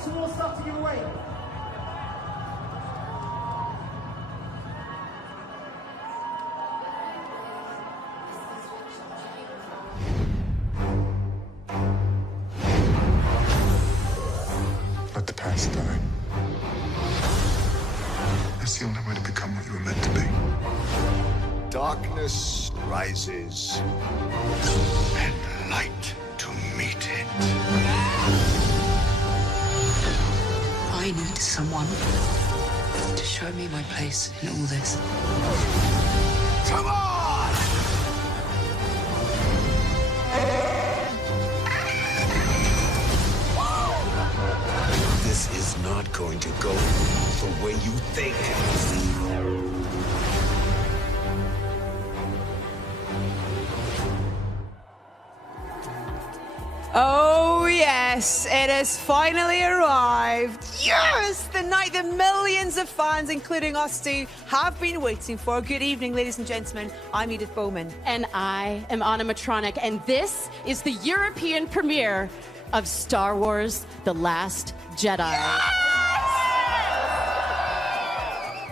some more stuff to give away. Let the past die. That's the only way to become what you were meant to be. Darkness rises, and light to meet it. I need someone to show me my place in all this. Come on! This is not going to go the way you think. Oh, yes, it has finally arrived. Yes, the night that millions of fans, including us two, have been waiting for. Good evening, ladies and gentlemen. I'm Edith Bowman. And I am Anna Matronic, and this is the European premiere of Star Wars: The Last Jedi.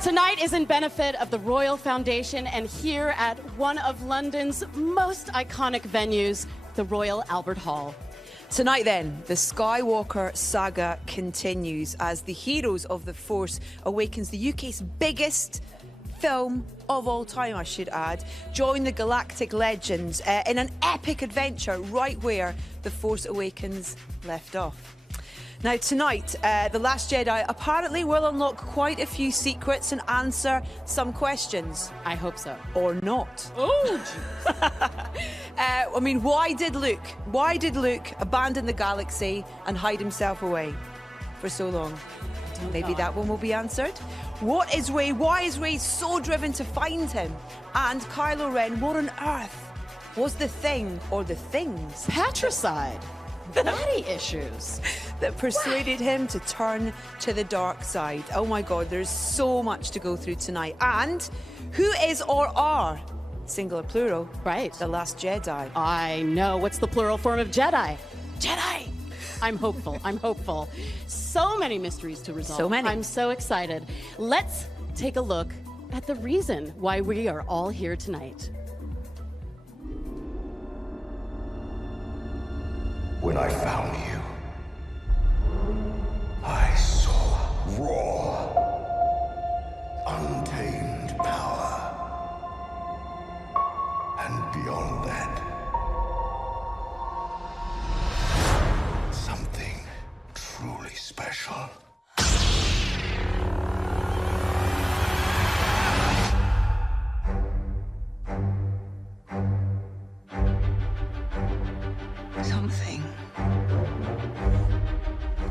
Tonight is in benefit of the Royal Foundation and here at one of London's most iconic venues, the Royal Albert Hall. Tonight, then, the Skywalker saga continues as the heroes of the Force Awakens, the UK's biggest film of all time, I should add, join the galactic legends in an epic adventure right where The Force Awakens left off. Now, tonight, The Last Jedi apparently will unlock quite a few secrets and answer some questions. I hope so. Or not. Oh, I mean, why did Luke abandon the galaxy and hide himself away for so long? Maybe that one will be answered. What is Rey? Why is Rey so driven to find him? And Kylo Ren, what on earth was the thing or the things patricide. Daddy issues that persuaded him to turn to the dark side? Oh my God, there's so much to go through tonight. And who is or are, single or plural, right, the Last Jedi? I know. What's the plural form of Jedi? Jedi. I'm hopeful. I'm hopeful. So many mysteries to resolve. So many. I'm so excited. Let's take a look at the reason why we are all here tonight. When I found you, I saw raw, untamed power. And beyond that, something truly special. Something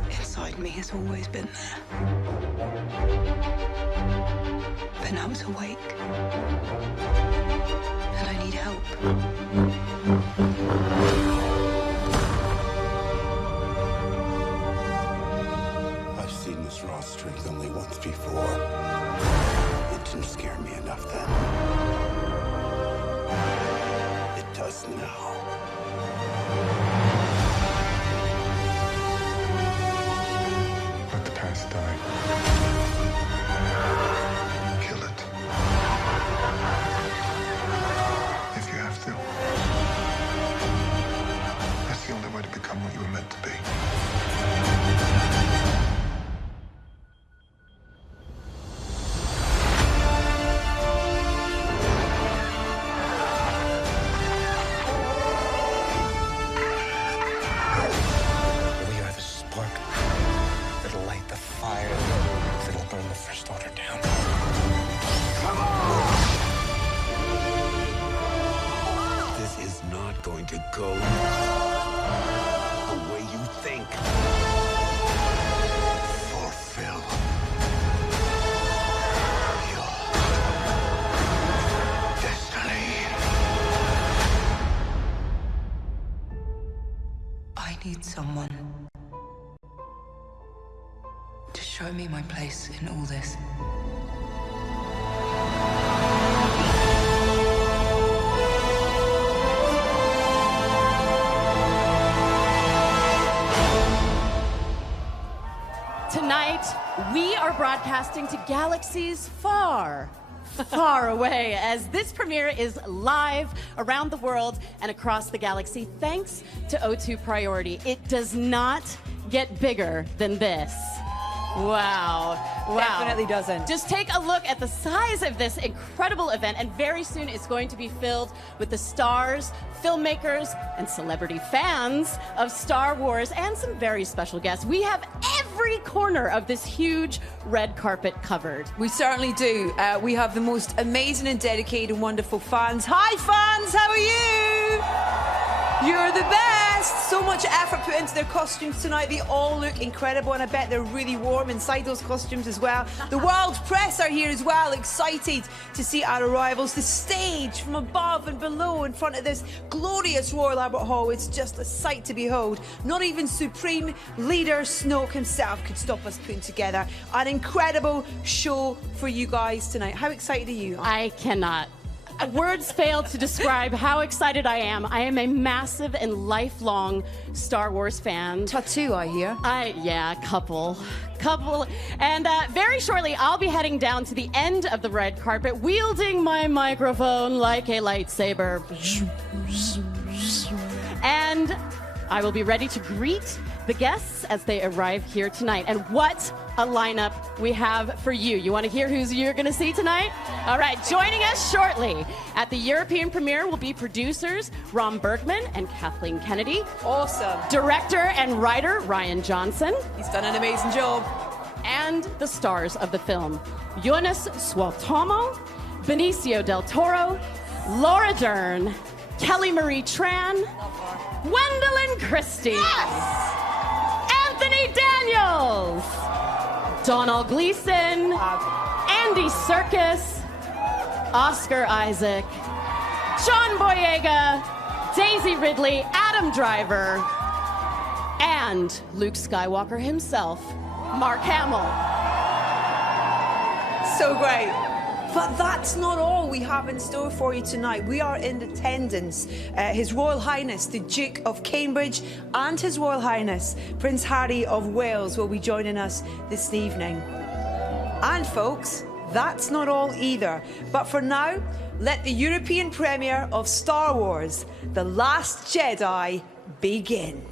inside me has always been there. But now it's awake. And I need help. I've seen this raw strength only once before. It didn't scare me enough then. It does now. Let the past die. Kill it. If you have to. That's the only way to become what you were meant to be. We are the spark that'll light the fire that'll burn the First Order down. Come on! This is not going to go the way you think. Fulfill your destiny. I need someone to show me my place in all this. are broadcasting to galaxies far, far away, as this premiere is live around the world and across the galaxy thanks to O2 Priority. It does not get bigger than this. Wow. Definitely doesn't. Just take a look at the size of this incredible event, and very soon it's going to be filled with the stars, filmmakers, and celebrity fans of Star Wars, and some very special guests. We have every corner of this huge red carpet covered. We certainly do. We have the most amazing and dedicated and wonderful fans. Hi, fans, how are you? You're the best. So much effort put into their costumes tonight. They all look incredible, and I bet they're really warm inside those costumes as well. The world press are here as well, excited to see our arrivals. The stage from above and below in front of this glorious Royal Albert Hall. It's just a sight to behold. Not even Supreme Leader Snoke himself could stop us putting together an incredible show for you guys tonight. How excited are you? I cannot. Words fail to describe how excited I am. I am a massive and lifelong Star Wars fan. Tattoo, I hear. Yeah, couple. And very shortly, I'll be heading down to the end of the red carpet, wielding my microphone like a lightsaber. And I will be ready to greet the guests as they arrive here tonight. And what a lineup we have for you. You want to hear who you're going to see tonight? All right, joining us shortly at the European premiere will be producers Ron Bergman and Kathleen Kennedy. Awesome. Director and writer Ryan Johnson. He's done an amazing job. And the stars of the film, Jonas Sualtomo, Benicio Del Toro, Laura Dern, Kelly Marie Tran, Gwendolyn Christie, Anthony Daniels, Donald Gleason, Andy Serkis, Oscar Isaac, John Boyega, Daisy Ridley, Adam Driver, and Luke Skywalker himself, Mark Hamill. So great. But that's not all we have in store for you tonight. We are in attendance. His Royal Highness, the Duke of Cambridge, and His Royal Highness, Prince Harry of Wales, will be joining us this evening. And folks, that's not all either. But for now, let the European premiere of Star Wars, The Last Jedi, begin.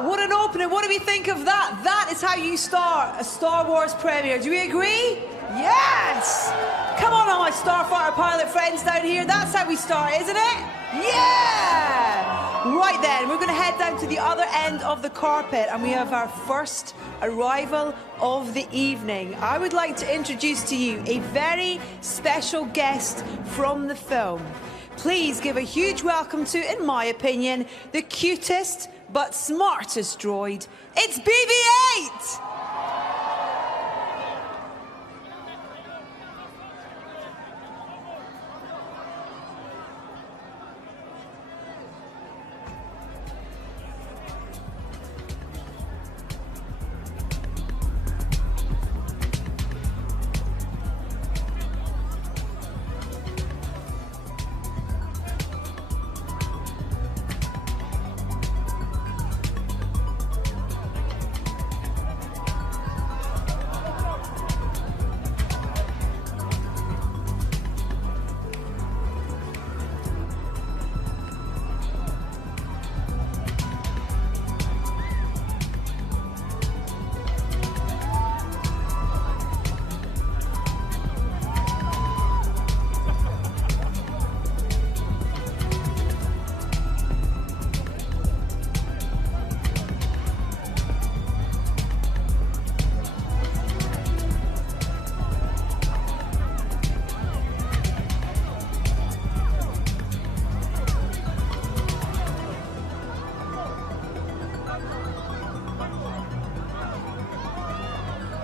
Wow, what an opening. What do we think of that? That is how you start a Star Wars premiere. Do we agree? Yes! Come on, all my Starfighter pilot friends down here. That's how we start, isn't it? Yeah! Right then, we're going to head down to the other end of the carpet and we have our first arrival of the evening. I would like to introduce to you a very special guest from the film. Please give a huge welcome to, in my opinion, the cutest but smartest droid. It's BB-8!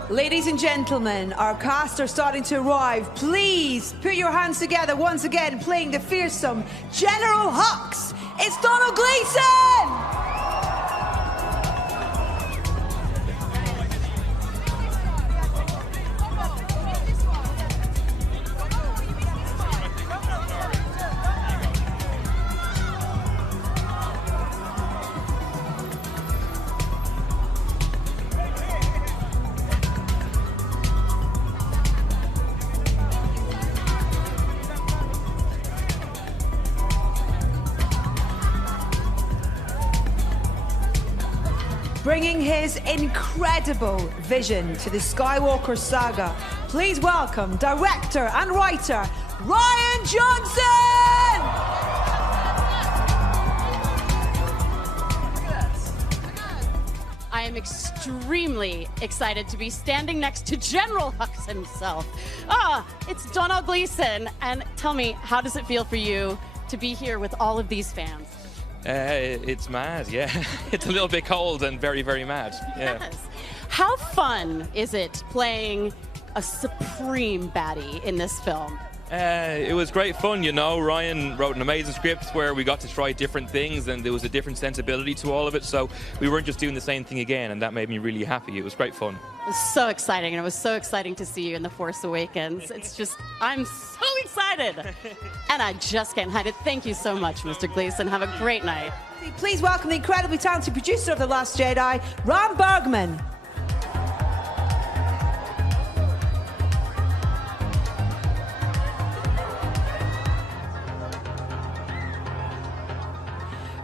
Ladies and gentlemen, our cast are starting to arrive. Please put your hands together once again, playing the fearsome General Hux. It's Donald Gleeson! Bringing his incredible vision to the Skywalker saga, please welcome director and writer, Rian Johnson! I am extremely excited to be standing next to General Hux himself. It's Donald Gleeson. And tell me, how does it feel for you to be here with all of these fans? It's mad, yeah. It's a little bit cold and very, very mad. Yeah. Yes. How fun is it playing a supreme baddie in this film? It was great fun, you know. Ryan wrote an amazing script where we got to try different things and there was a different sensibility to all of it, so we weren't just doing the same thing again, and that made me really happy. It was great fun. It was so exciting, and it was so exciting to see you in The Force Awakens. It's just, I'm so excited. And I just can't hide it. Thank you so much, Mr. Gleeson. Have a great night. Please welcome the incredibly talented producer of The Last Jedi, Ram Bergman.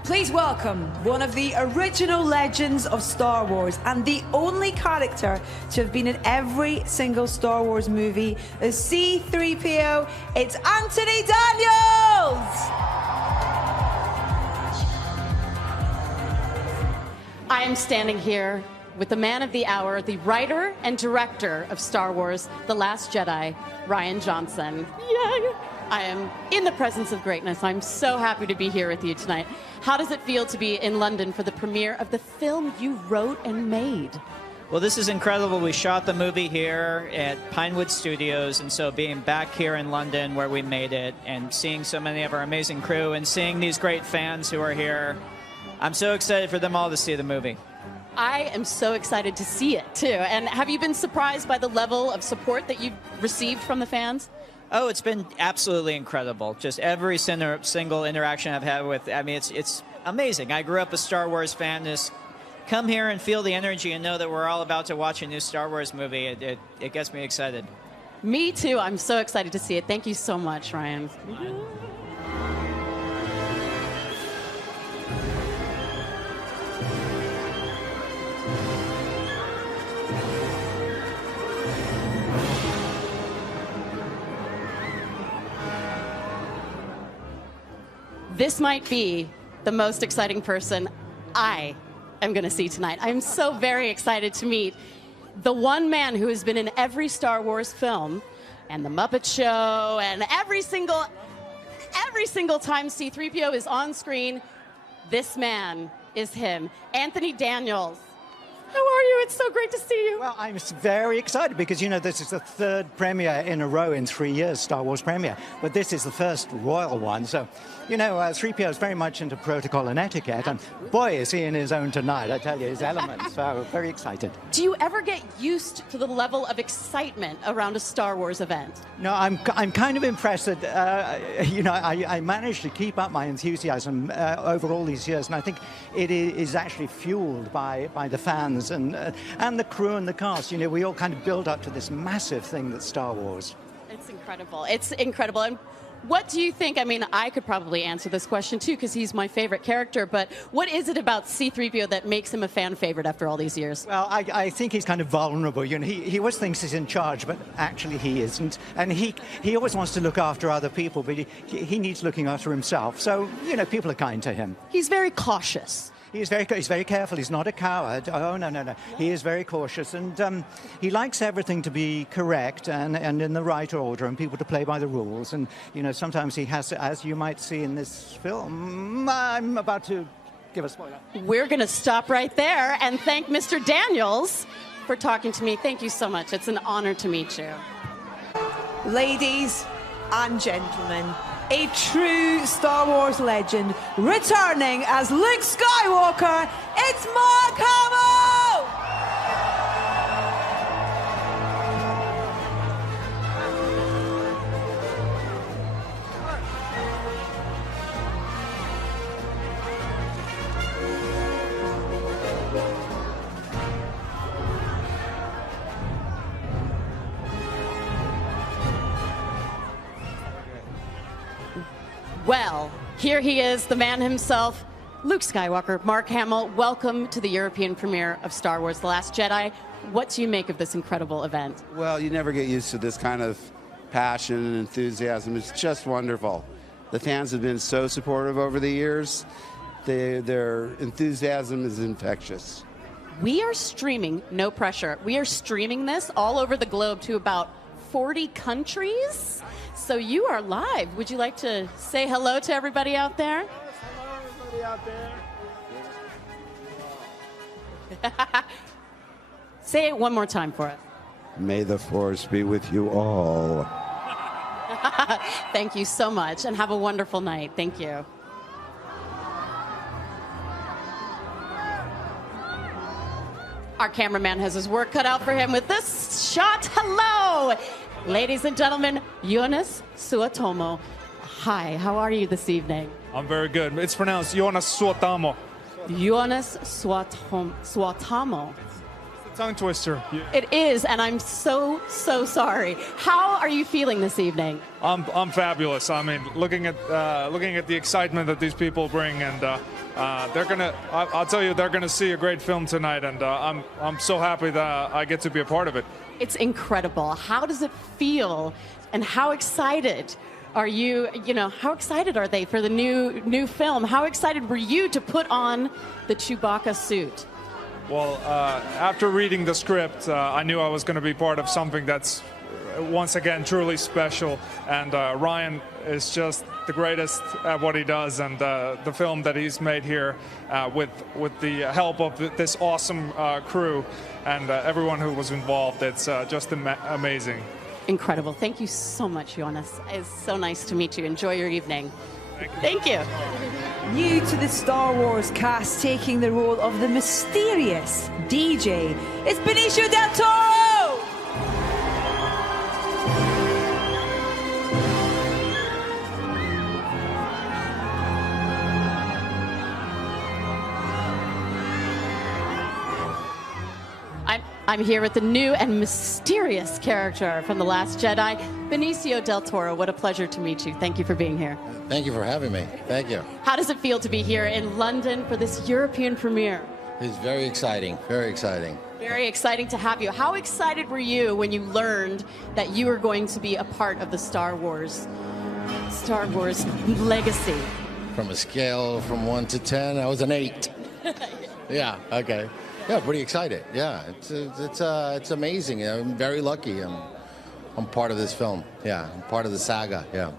Please welcome one of the original legends of Star Wars and the only character to have been in every single Star Wars movie, the C-3PO. It's Anthony Daniels! I am standing here with the man of the hour, the writer and director of Star Wars, The Last Jedi, Rian Johnson. Yay! I am in the presence of greatness. I'm so happy to be here with you tonight. How does it feel to be in London for the premiere of the film you wrote and made? Well, this is incredible. We shot the movie here at Pinewood Studios, and so being back here in London where we made it and seeing so many of our amazing crew and seeing these great fans who are here, I'm so excited for them all to see the movie. I am so excited to see it, too. And have you been surprised by the level of support that you've received from the fans? Oh, it's been absolutely incredible. Just every single interaction I've had with, I mean, it's amazing. I grew up a Star Wars fan. Just come here and feel the energy and know that we're all about to watch a new Star Wars movie. It gets me excited. Me too. I'm so excited to see it. Thank you so much, Ryan. this might be the most exciting person I am going to see tonight. I'm so very excited to meet the one man who has been in every Star Wars film and The Muppet Show and every single time C-3PO is on screen. This man is him, Anthony Daniels. How are you? It's so great to see you. Well, I'm very excited because, you know, this is the third premiere in a row in 3 years, Star Wars premiere. But this is the first royal one. So, you know, 3PO is very much into protocol and etiquette. And boy, is he in his own tonight, I tell you, his element. So, very excited. Do you ever get used to the level of excitement around a Star Wars event? No, I'm kind of impressed that, you know, I managed to keep up my enthusiasm over all these years. And I think it is actually fueled by the fans and the crew and the cast. You know, we all kind of build up to this massive thing that's Star Wars. It's incredible. It's incredible. And what do you think? I mean, I could probably answer this question too because he's my favorite character, but what is it about C-3PO that makes him a fan favorite after all these years? Well, I think he's kind of vulnerable. You know, he always thinks he's in charge, but actually he isn't. And he always wants to look after other people, but he needs looking after himself. So, you know, people are kind to him. He's very cautious. He's very careful. He's not a coward. Oh, no. He is very cautious. And he likes everything to be correct and in the right order and people to play by the rules. And, you know, sometimes he has, as you might see in this film, I'm about to give a spoiler. We're going to stop right there and thank Mr. Daniels for talking to me. Thank you so much. It's an honor to meet you. Ladies and gentlemen, a true Star Wars legend, returning as Luke Skywalker, it's Mark Hamill! Well, here he is, the man himself, Luke Skywalker. Mark Hamill, welcome to the European premiere of Star Wars: The Last Jedi. What do you make of this incredible event? Well, you never get used to this kind of passion and enthusiasm. It's just wonderful. The fans have been so supportive over the years. Their enthusiasm is infectious. We are streaming, no pressure, we are streaming this all over the globe to about 40 countries. So you are live. Would you like to say hello to everybody out there? Hello, everybody out there. Say it one more time for us. May the Force be with you all. Thank you so much, and have a wonderful night. Thank you. Our cameraman has his work cut out for him with this shot. Hello! Ladies and gentlemen, Jonas Suotomo. Hi, how are you this evening? I'm very good. It's pronounced Jonas Suotamo. Jonas Suotamo. It's a tongue twister. It is, and I'm so sorry. How are you feeling this evening? I'm fabulous. I mean, looking at the excitement that these people bring, and they're gonna. I'll tell you, they're gonna see a great film tonight, and I'm so happy that I get to be a part of it. It's incredible. How does it feel, and how excited are you? You know, how excited are they for the new film? How excited were you to put on the Chewbacca suit? Well, after reading the script, I knew I was going to be part of something that's once again truly special, and Ryan is just the greatest at what he does, and the film that he's made here with the help of this awesome crew and everyone who was involved, it's just amazing. Incredible. Thank you so much, Jonas. It's so nice to meet you. Enjoy your evening. Thank you. New to the Star Wars cast, taking the role of the mysterious DJ, it's Benicio Del Toro! I'm here with the new and mysterious character from The Last Jedi, Benicio Del Toro. What a pleasure to meet you. Thank you for being here. Thank you for having me. Thank you. How does it feel to be here in London for this European premiere? It's very exciting, very exciting. Very exciting to have you. How excited were you when you learned that you were going to be a part of the Star Wars legacy? From a scale from 1 to 10, I was an 8. Yeah, okay. Yeah, pretty excited. Yeah, it's amazing. I'm very lucky. I'm part of this film. Yeah, I'm part of the saga. Yeah.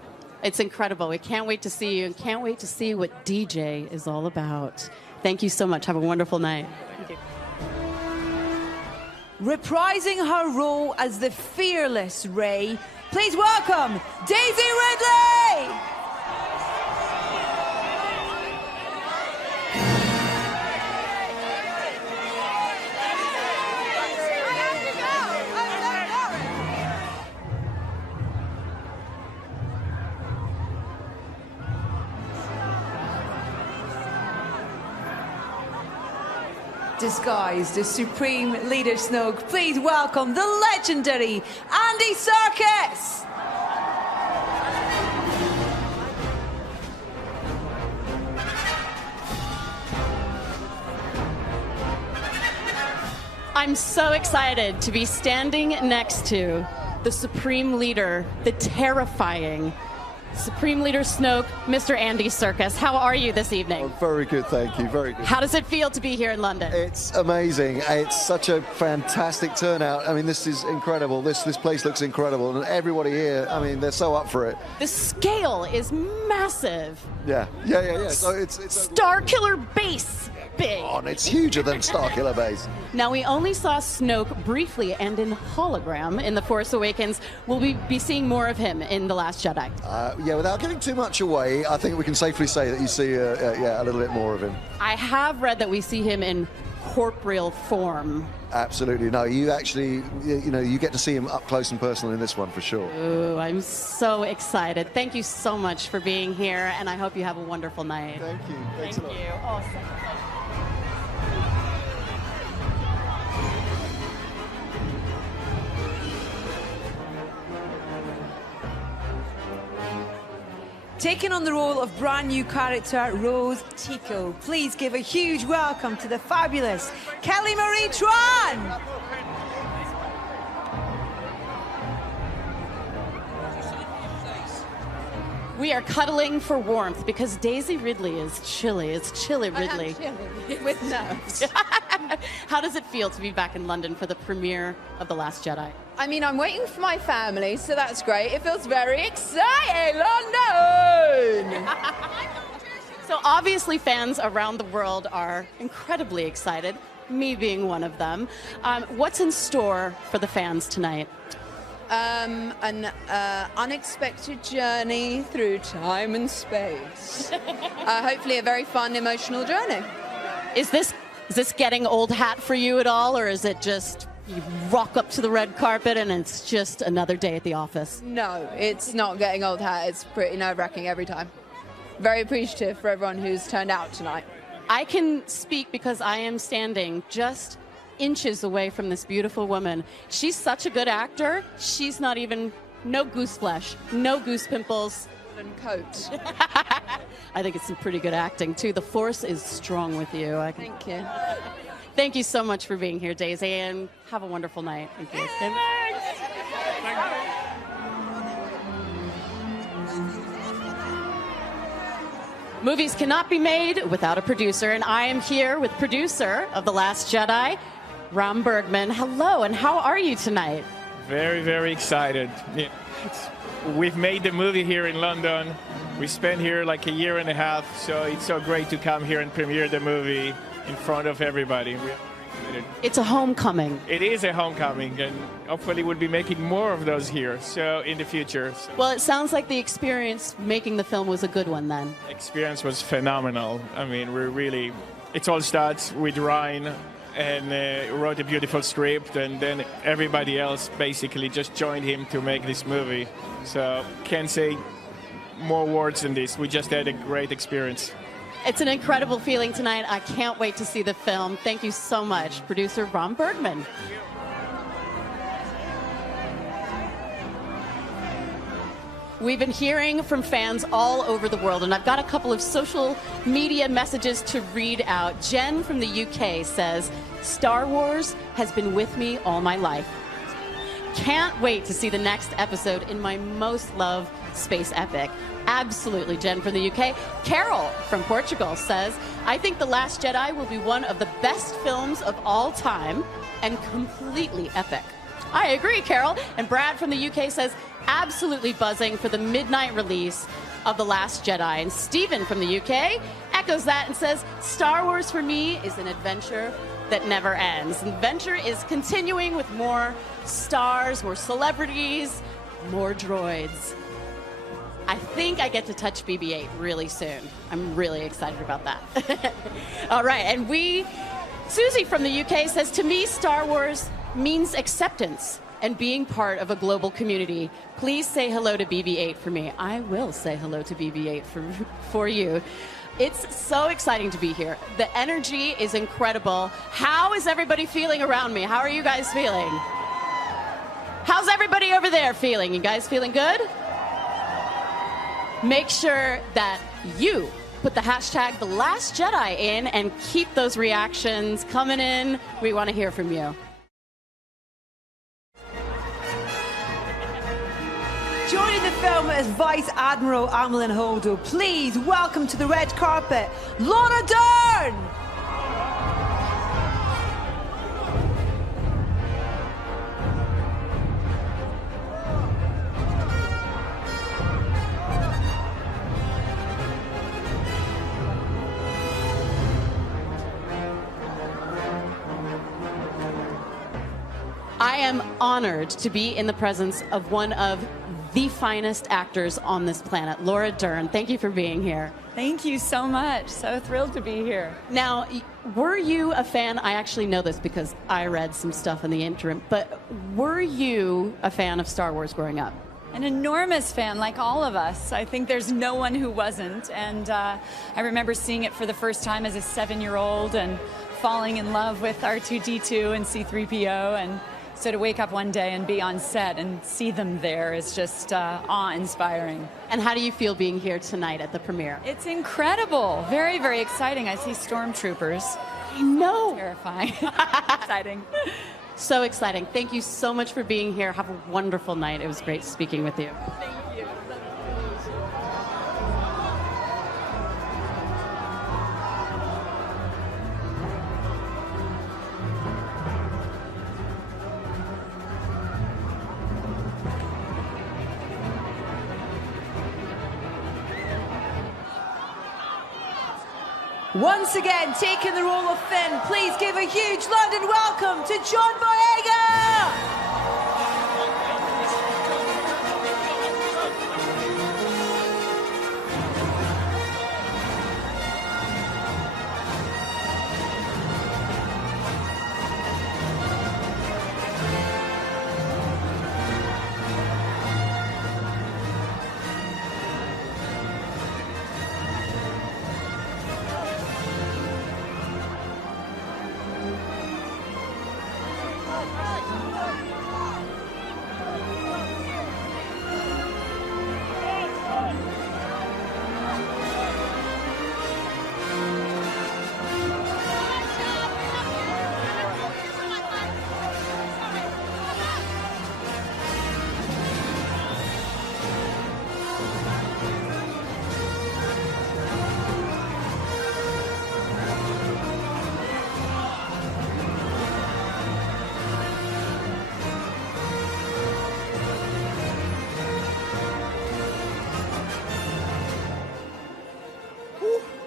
It's incredible. We can't wait to see you and can't wait to see what DJ is all about. Thank you so much. Have a wonderful night. Thank you. Reprising her role as the fearless Rey, please welcome Daisy Ridley! Disguised as Supreme Leader Snoke, please welcome the legendary Andy Serkis! I'm so excited to be standing next to the Supreme Leader, the terrifying Supreme Leader Snoke, Mr. Andy Serkis. How are you this evening? Oh, very good, thank you. Very good. How does it feel to be here in London? It's amazing. It's such a fantastic turnout. I mean, this is incredible. This place looks incredible, and everybody here, I mean, they're so up for it. The scale is massive. Yeah. So it's Starkiller Base. Big. Oh, and it's huger than Starkiller Base. Now, we only saw Snoke briefly and in hologram in The Force Awakens. Will we be seeing more of him in The Last Jedi? Yeah, without giving too much away, I think we can safely say that you see a little bit more of him. I have read that we see him in corporeal form. Absolutely. No, you actually, you get to see him up close and personal in this one for sure. Ooh, I'm so excited. Thank you so much for being here, and I hope you have a wonderful night. Thank you. Thanks a lot. Thank you. Awesome. Taking on the role of brand new character Rose Tico, please give a huge welcome to the fabulous Kelly Marie Tran. We are cuddling for warmth because Daisy Ridley is chilly. It's chilly Ridley. With nerves. How does it feel to be back in London for the premiere of The Last Jedi? I mean, I'm waiting for my family, so that's great. It feels very exciting, London! So obviously fans around the world are incredibly excited, me being one of them. What's in store for the fans tonight? An unexpected journey through time and space. Hopefully a very fun, emotional journey. Is this getting old hat for you at all, or is it just you rock up to the red carpet and it's just another day at the office? No, it's not getting old hat. It's pretty nerve-wracking every time. Very appreciative for everyone who's turned out tonight. I can speak because I am standing just inches away from this beautiful woman. She's such a good actor. She's not even, no goose flesh, no goose pimples. And coat. I think it's some pretty good acting too. The Force is strong with you. Thank you. Thank you so much for being here, Daisy, and have a wonderful night. Thank you. Movies cannot be made without a producer, and I am here with producer of The Last Jedi, Ram Bergman. Hello, and how are you tonight? Very, very excited. We've made the movie here in London. We spent here like a year and a half, so it's so great to come here and premiere the movie in front of everybody. It's a homecoming. It is a homecoming, and hopefully we'll be making more of those here, so in the future. Well, it sounds like the experience making the film was a good one then. Experience was phenomenal. I mean, it all starts with Ryan, and wrote a beautiful script, and then everybody else basically just joined him to make this movie. So can't say more words than this. We just had a great experience. It's an incredible feeling tonight. I can't wait to see the film. Thank you so much, producer Ram Bergman. We've been hearing from fans all over the world, and I've got a couple of social media messages to read out. Jen from the UK says, Star Wars has been with me all my life. Can't wait to see the next episode in my most loved space epic. Absolutely. Jen from the UK. Carol from Portugal says, I think The Last Jedi will be one of the best films of all time and completely epic. I agree, Carol. And Brad from the UK says, absolutely buzzing for the midnight release of The Last Jedi. And Stephen from the UK echoes that and says, Star Wars for me is an adventure that never ends. And adventure is continuing with more stars, more celebrities, more droids. I think I get to touch BB-8 really soon. I'm really excited about that. All right, and Susie from the UK says, to me, Star Wars means acceptance and being part of a global community. Please say hello to BB-8 for me. I will say hello to BB-8 for you. It's so exciting to be here. The energy is incredible. How is everybody feeling around me? How are you guys feeling? How's everybody over there feeling? You guys feeling good? Make sure that you put the hashtag The Last Jedi in and keep those reactions coming in. We want to hear from you. Joining the film as Vice Admiral Amilyn Holdo, please welcome to the red carpet, Laura Dern! I am honored to be in the presence of one of the finest actors on this planet, Laura Dern. Thank you for being here. Thank you so much. So thrilled to be here. Now, were you a fan? I actually know this because I read some stuff in the interim, but were you a fan of Star Wars growing up? An enormous fan, like all of us. I think there's no one who wasn't. And I remember seeing it for the first time as a 7-year-old and falling in love with R2-D2 and C-3PO. And so to wake up one day and be on set and see them there is just awe-inspiring. And how do you feel being here tonight at the premiere? It's incredible. Very, very exciting. I see stormtroopers. I know. Terrifying. Exciting. So exciting. Thank you so much for being here. Have a wonderful night. It was great speaking with you. Thank you. Once again, taking the role of Finn, please give a huge London welcome to John Boyega!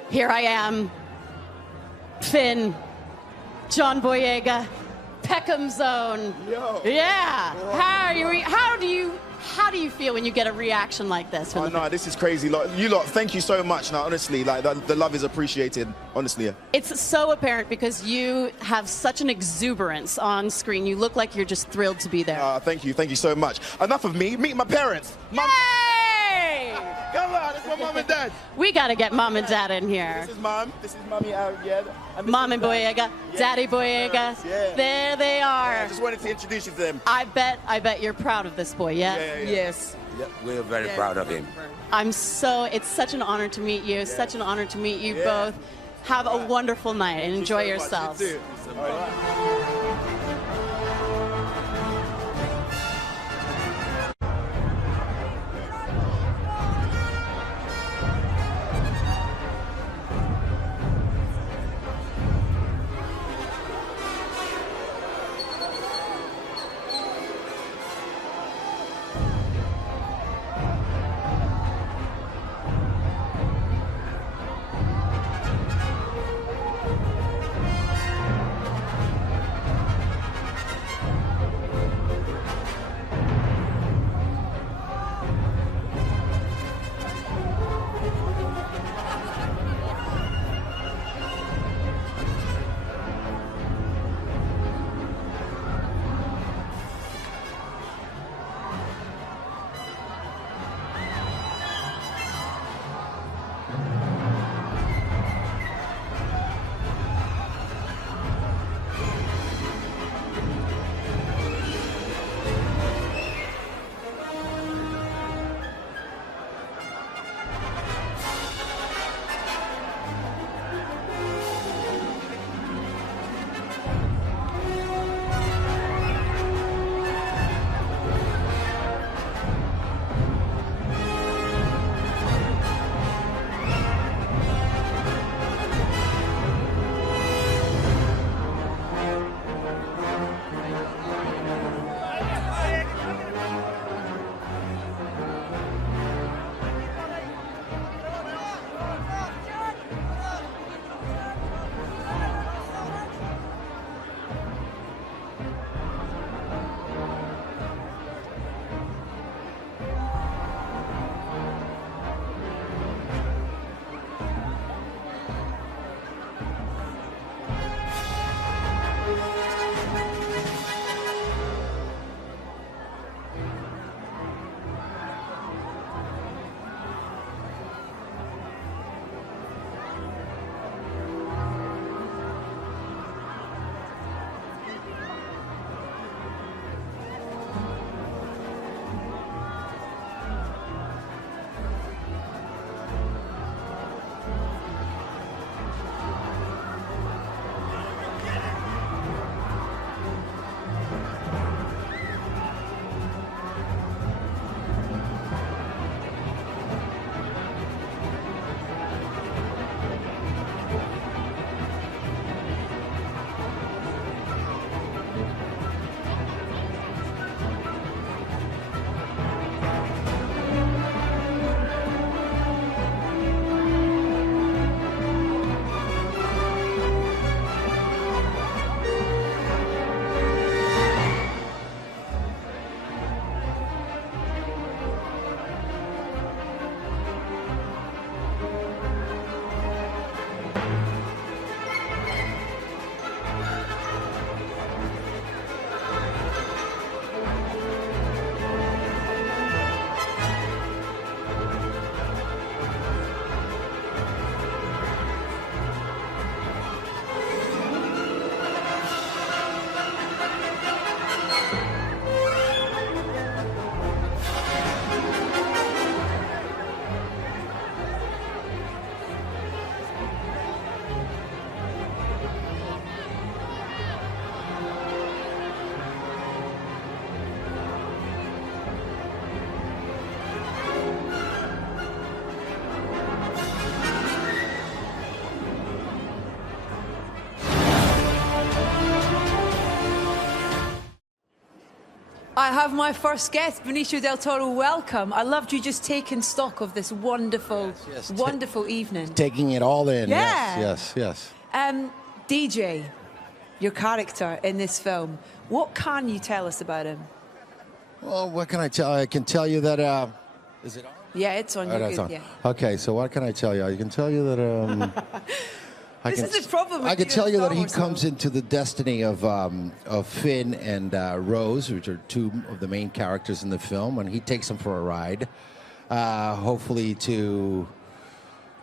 Here I am, Finn, John Boyega, Peckham Zone. Yo. Yeah. How do you feel when you get a reaction like this? Oh no, this is crazy. Like, you lot, thank you so much. Now, honestly, like the love is appreciated. Honestly. It's so apparent because you have such an exuberance on screen. You look like you're just thrilled to be there. Thank you so much. Enough of me. Meet my parents. Mom. Hey! Come on, it's my mom and dad. We got to get mom and dad in here. This is mom. This is mommy. Mom and Boyega, Yeah. Daddy Boyega. Yeah. There they are. Yeah, I just wanted to introduce you to them. I bet you're proud of this boy, yes? Yeah. Yes. Yep, we're very proud of him. It's such an honor to meet you. Such an honor to meet you both. Have a wonderful night and enjoy yourselves. You too. All right. I have my first guest, Benicio Del Toro. Welcome. I loved you just taking stock of this wonderful, wonderful evening. Taking it all in. Yeah. Yes. DJ, your character in this film, what can you tell us about him? Well, what can I tell you? I can tell you that... is it on? Yeah, it's on. Oh, You're it's good, on. yeah. Okay, so what can I tell you? I can tell you that... This is the problem with I can doing tell you Star that he Wars comes films. into the destiny of Finn and Rose, which are two of the main characters in the film, and he takes them for a ride, hopefully to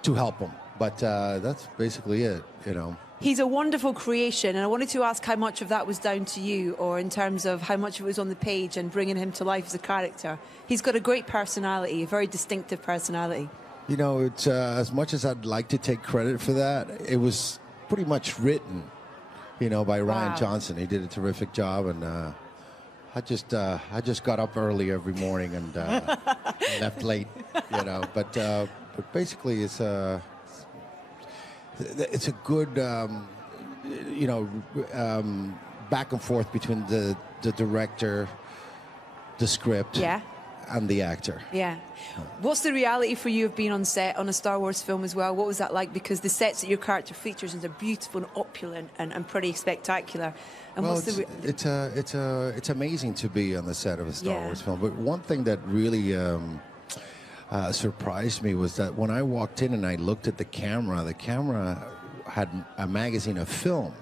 help them. But that's basically it, you know. He's a wonderful creation, and I wanted to ask how much of that was down to you, or in terms of how much of it was on the page and bringing him to life as a character. He's got a great personality, a very distinctive personality. You know, it's as much as I'd like to take credit for that, it was pretty much written, you know, by Ryan Johnson. He did a terrific job, and I just got up early every morning and left late, you know. But basically, it's a good, you know, back and forth between the director, the script, and the actor. Yeah. What's the reality for you of being on set on a Star Wars film as well? What was that like? Because the sets that your character features in are beautiful and opulent and pretty spectacular. And well, what's it's amazing to be on the set of a Star Wars film. But one thing that really surprised me was that when I walked in and I looked at the camera had a magazine of film,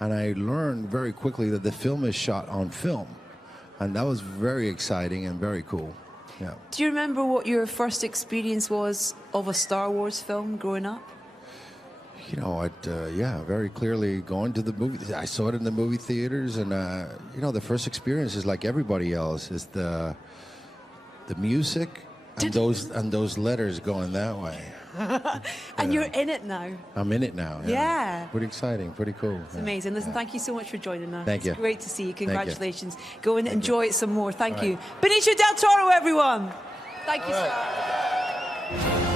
and I learned very quickly that the film is shot on film. And that was very exciting and very cool. Yeah. Do you remember what your first experience was of a Star Wars film growing up? You know, very clearly going to the movie. I saw it in the movie theaters, and you know, the first experience is like everybody else. Is the music and those letters going that way. And you're in it now. I'm in it now. Yeah. Pretty exciting, pretty cool. It's amazing. Listen, thank you so much for joining us. Thank you. It's great to see you. Thank you. Congratulations. Go and enjoy it some more. Thank All you. right. Benicio Del Toro, everyone. Thank you, All sir.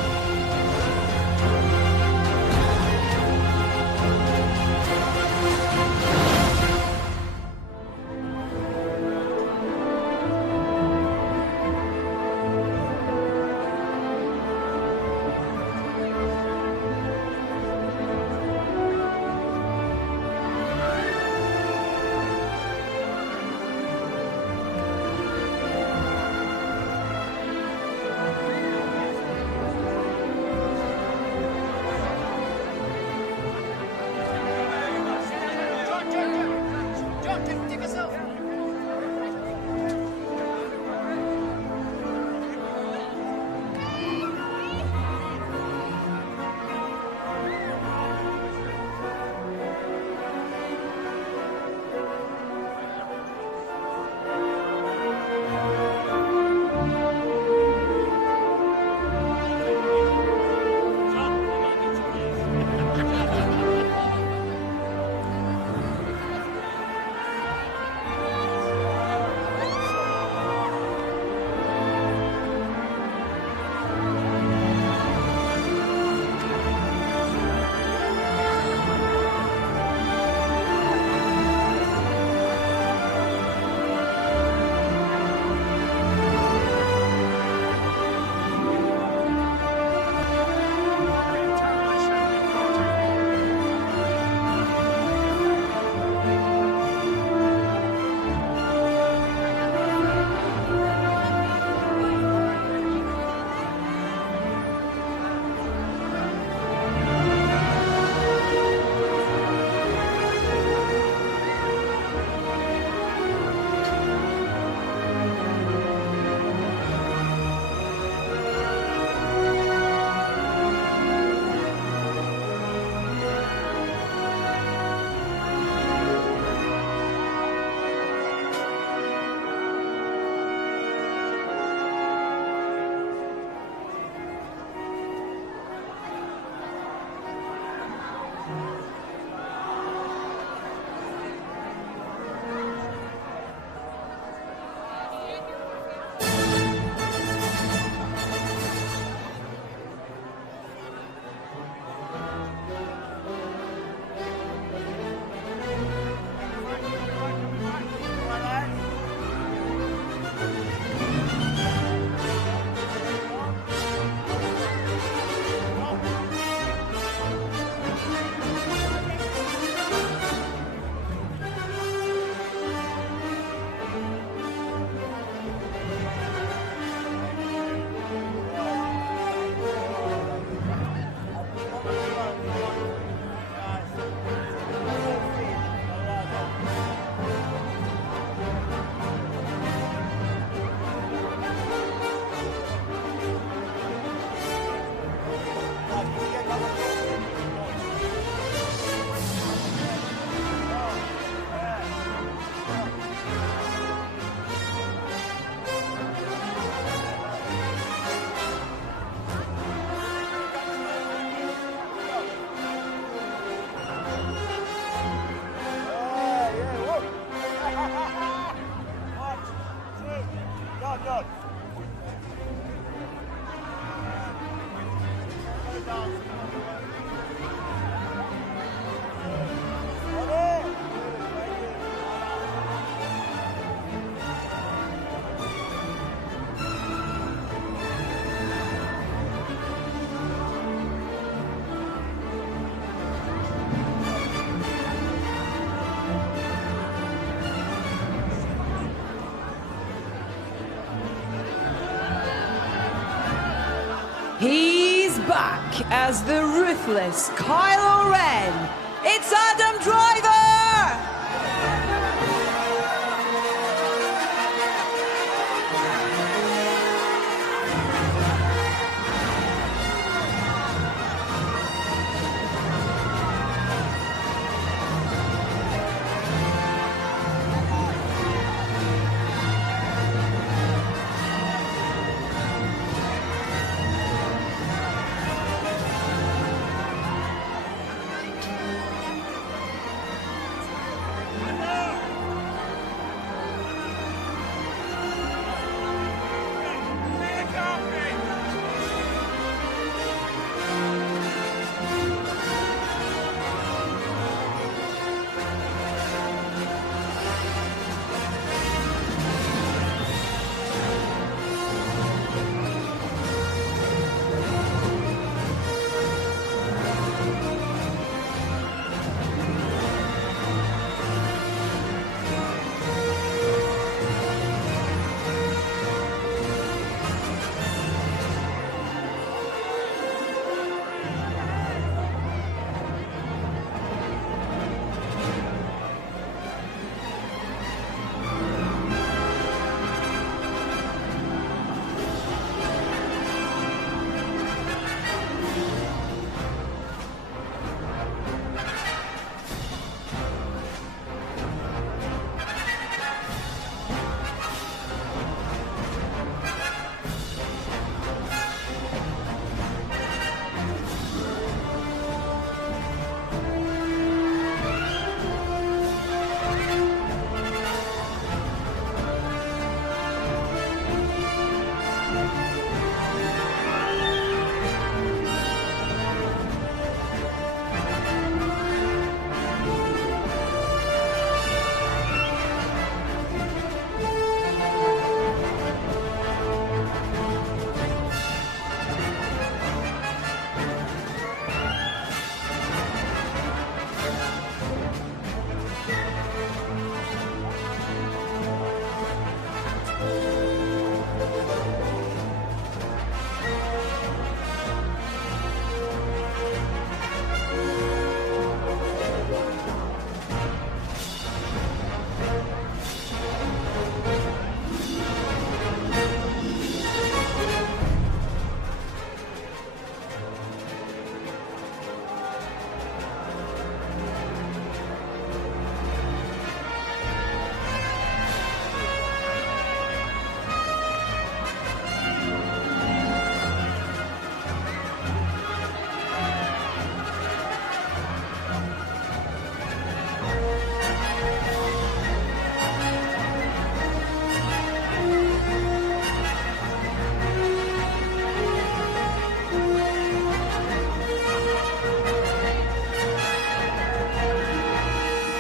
He's back as the ruthless Kylo Ren. It's Adam Driver!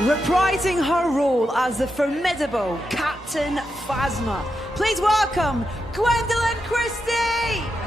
reprising her role as the formidable Captain Phasma. Please welcome Gwendolyn Christie!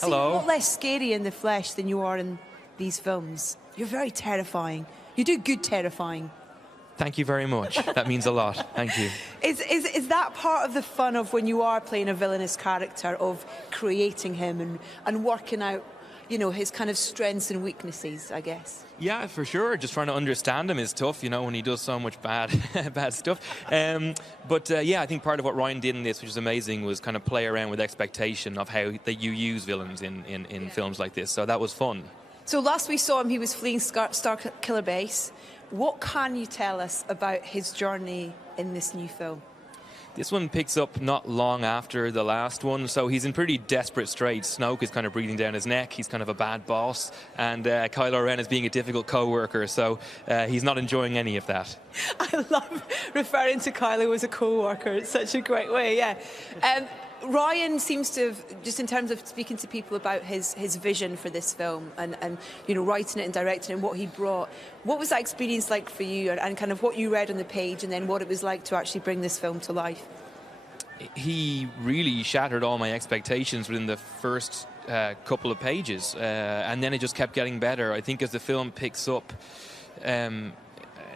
Hello. You're not less scary in the flesh than you are in these films. You're very terrifying. You do good terrifying. Thank you very much. That means a lot. Thank you. Is that part of the fun of when you are playing a villainous character, of creating him and working out, you know, his kind of strengths and weaknesses, I guess? Yeah, for sure. Just trying to understand him is tough, you know, when he does so much bad stuff. Yeah, I think part of what Ryan did in this, which is amazing, was kind of play around with expectation of how that you use villains in films like this. So that was fun. So last we saw him, he was fleeing Starkiller Base. What can you tell us about his journey in this new film? This one picks up not long after the last one, so he's in pretty desperate straits. Snoke is kind of breathing down his neck. He's kind of a bad boss, and Kylo Ren is being a difficult co-worker, so he's not enjoying any of that. I love referring to Kylo as a co-worker. It's such a great way, yeah. Ryan seems to have, just in terms of speaking to people about his vision for this film and you know, writing it and directing it and what he brought, what was that experience like for you, and kind of what you read on the page and then what it was like to actually bring this film to life? He really shattered all my expectations within the first couple of pages, and then it just kept getting better. I think as the film picks up,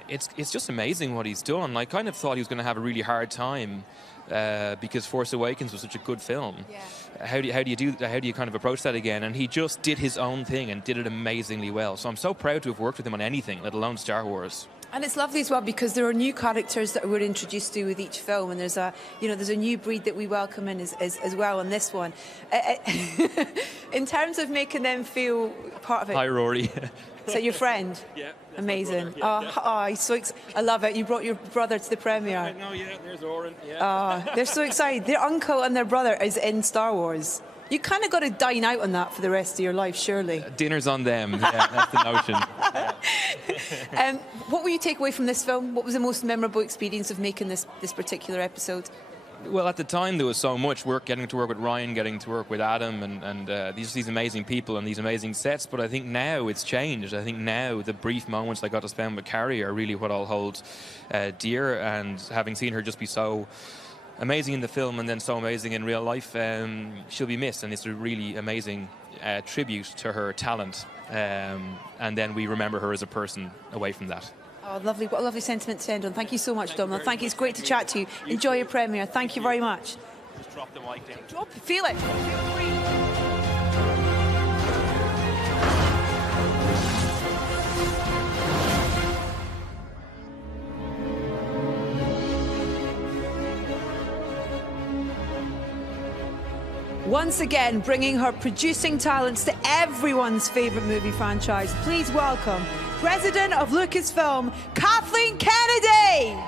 it's just amazing what he's done. I kind of thought he was going to have a really hard time because Force Awakens was such a good film. Yeah. How do you kind of approach that again? And he just did his own thing and did it amazingly well. So I'm so proud to have worked with him on anything, let alone Star Wars. And it's lovely as well because there are new characters that we're introduced to with each film, and there's a new breed that we welcome in as well on this one. In terms of making them feel part of it. Hi, Rory. So your friend? Yeah. Amazing. He's so I love it. You brought your brother to the premiere. I know, yeah. There's Oren. Yeah. They're so excited. Their uncle and their brother is in Star Wars. You kind of got to dine out on that for the rest of your life, surely. Dinner's on them. Yeah, that's the notion. What will you take away from this film? What was the most memorable experience of making this particular episode? Well, at the time there was so much work, getting to work with Ryan, getting to work with Adam, and these amazing people and these amazing sets. But I think now it's changed. I think now the brief moments I got to spend with Carrie are really what I'll hold dear. And having seen her just be so amazing in the film and then so amazing in real life, she'll be missed. And it's a really amazing tribute to her talent. And then we remember her as a person away from that. Oh, lovely. What a lovely sentiment to end on. Thank you so much, Domhnall. Thank you. It's great to chat to you. Enjoy your premiere. Thank you very much. Just drop the mic down. Drop, feel it. Once again, bringing her producing talents to everyone's favourite movie franchise. Please welcome President of Lucasfilm, Kathleen Kennedy!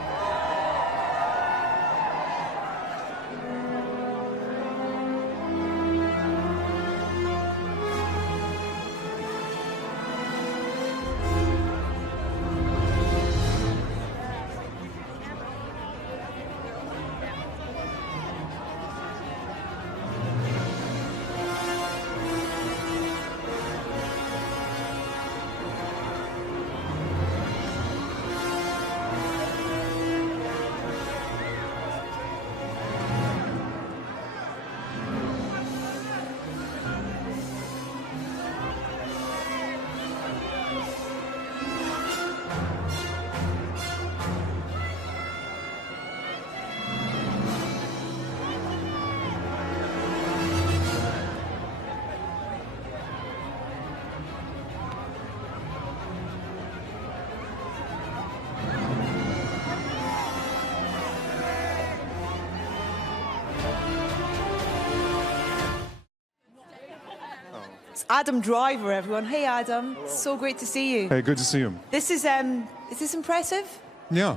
Adam Driver, everyone. Hey, Adam. Hello. So great to see you. Hey, good to see you. This is this impressive? Yeah.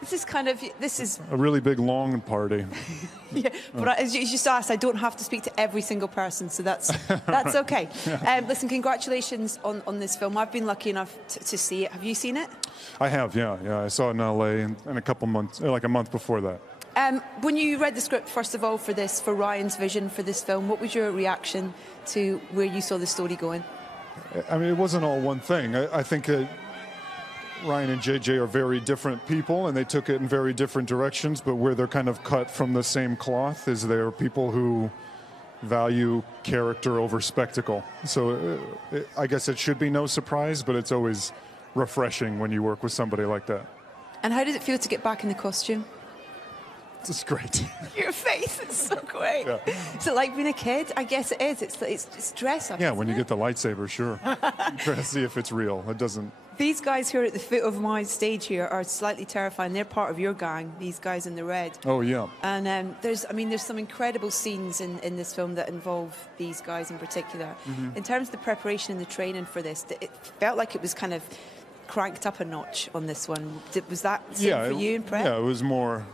This is a really big, long party. Yeah, but as you just asked, I don't have to speak to every single person, so that's okay. Yeah. Listen, congratulations on this film. I've been lucky enough to see it. Have you seen it? I have, yeah. I saw it in LA in a couple months, like a month before that. When you read the script, first of all, for Ryan's vision for this film, what was your reaction to where you saw the story going? I mean, it wasn't all one thing. I think Ryan and JJ are very different people, and they took it in very different directions, but where they're kind of cut from the same cloth is they're people who value character over spectacle. So I guess it should be no surprise, but it's always refreshing when you work with somebody like that. And how does it feel to get back in the costume? It's great. Your face is so great. Yeah. Is it like being a kid? I guess it is. It's dress up. Yeah, when you get the lightsaber, sure. Try to see if it's real. It doesn't. These guys who are at the foot of my stage here are slightly terrifying. They're part of your gang, these guys in the red. Oh, yeah. And there's some incredible scenes in this film that involve these guys in particular. Mhm. In terms of the preparation and the training for this, it felt like it was kind of cranked up a notch on this one. Was that same for you in prep? Yeah, it was more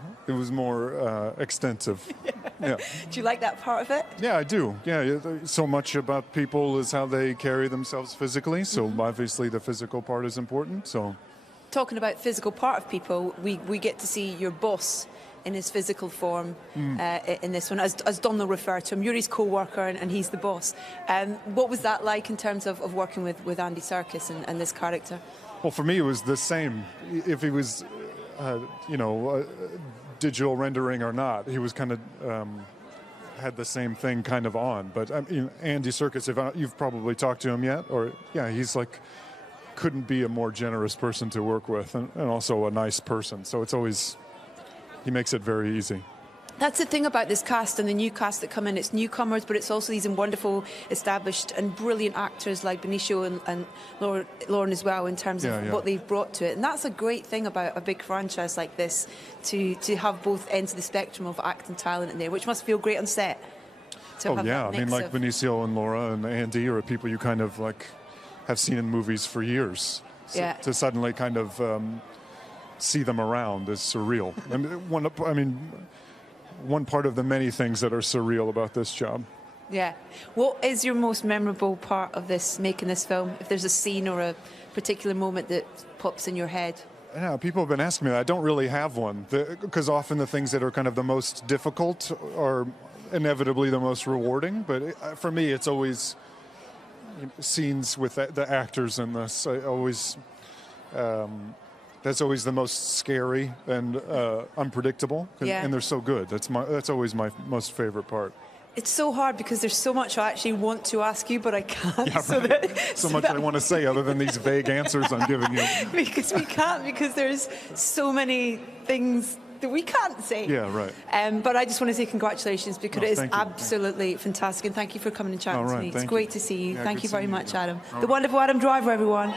extensive. Yeah. Do you like that part of it? Yeah, I do. Yeah, so much about people is how they carry themselves physically. So obviously the physical part is important. So Talking about physical part of people, we get to see your boss in his physical form in this one, as Don will refer to him. You're his co-worker and he's the boss. What was that like in terms of working with Andy Serkis and this character? well, for me, it was the same. If he was, digital rendering or not, he was kind of had the same thing kind of on. But I mean, Andy Serkis, you've probably talked to him yet, or he's like couldn't be a more generous person to work with, and also a nice person. So it's always he makes it very easy. That's the thing about this cast and the new cast that come in. It's newcomers, but it's also these wonderful, established and brilliant actors like Benicio and Lauren as well in terms of what they've brought to it. And that's a great thing about a big franchise like this, to have both ends of the spectrum of acting talent in there, which must feel great on set. Oh yeah, I mean, like Benicio and Laura and Andy are people you kind of like have seen in movies for years. So to suddenly kind of see them around is surreal. One part of the many things that are surreal about this job. Yeah. What is your most memorable part of making this film? If there's a scene or a particular moment that pops in your head? Yeah, people have been asking me that. I don't really have one, because often the things that are kind of the most difficult are inevitably the most rewarding. But for me, it's always scenes with the actors in this. That's always the most scary and unpredictable, and they're so good. That's always my most favorite part. It's so hard because there's so much I actually want to ask you, but I can't. Yeah, so much I want to say other than these vague answers I'm giving you. Because we can't, because there's so many things that we can't say. Yeah, right. But I just want to say congratulations, because it is absolutely fantastic, and thank you for coming and chatting to me. It's great to see you. Yeah, thank you very much, Adam. All The wonderful Adam Driver, everyone.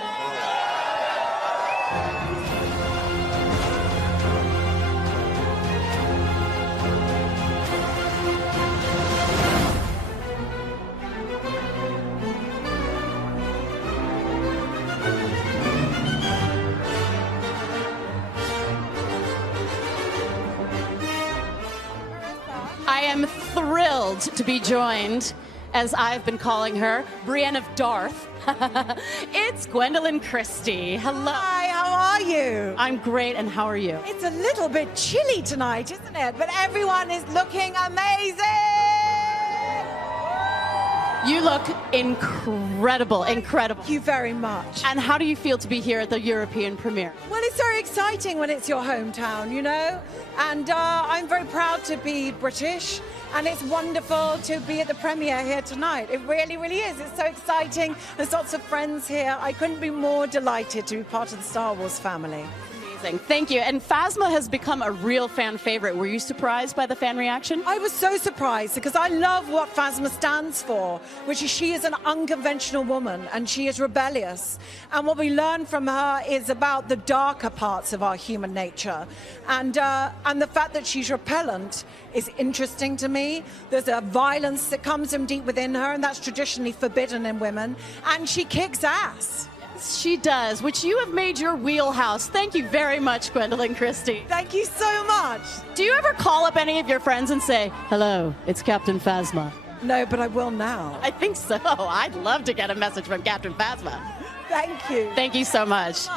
I am thrilled to be joined, as I've been calling her, Brienne of Darth. It's Gwendolyn Christie. Hello. Hi, how are you? I'm great, and how are you? It's a little bit chilly tonight, isn't it? But everyone is looking amazing! You look incredible, incredible. Thank you very much. And how do you feel to be here at the European premiere? Well, it's very exciting when it's your hometown, you know? And I'm very proud to be British, and it's wonderful to be at the premiere here tonight. It really, really is. It's so exciting. There's lots of friends here. I couldn't be more delighted to be part of the Star Wars family. Amazing. Thank you. And Phasma has become a real fan favorite. Were you surprised by the fan reaction? I was so surprised, because I love what Phasma stands for, which is she is an unconventional woman and she is rebellious. And what we learn from her is about the darker parts of our human nature. And the fact that she's repellent is interesting to me. There's a violence that comes from deep within her, and that's traditionally forbidden in women. And she kicks ass. She does, which you have made your wheelhouse. Thank you very much, Gwendolyn Christie. Thank you so much. Do you ever call up any of your friends and say, hello, it's Captain Phasma? No, but I will now. I think so. I'd love to get a message from Captain Phasma. Thank you. Thank you so much.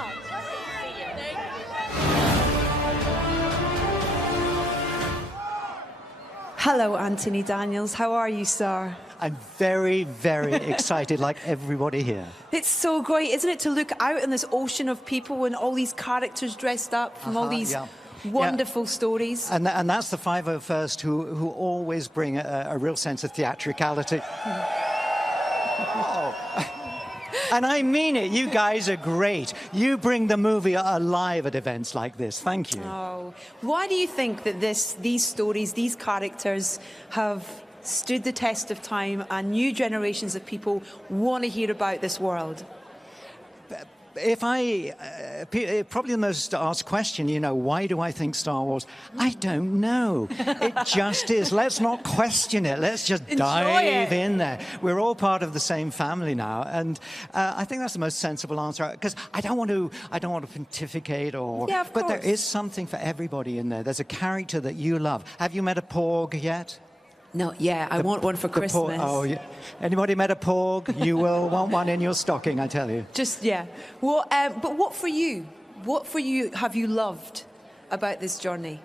Hello, Anthony Daniels. How are you, sir? I'm very, very excited, like everybody here. It's so great, isn't it, to look out in this ocean of people and all these characters dressed up from all these wonderful stories. And that's the 501st who always bring a real sense of theatricality. And I mean it. You guys are great. You bring the movie alive at events like this. Thank you. Oh, why do you think that these stories, these characters have stood the test of time and new generations of people want to hear about this world? Probably the most asked question, why do I think Star Wars? I don't know. It just is. Let's not question it. Let's just dive in there. We're all part of the same family now, and I think that's the most sensible answer. Because I don't want to pontificate but there is something for everybody in there. There's a character that you love. Have you met a Porg yet? Not yet. I want one for Christmas. Oh, yeah. Anybody met a Porg? You will want one in your stocking, I tell you. Well, but what for you? What for you have you loved about this journey?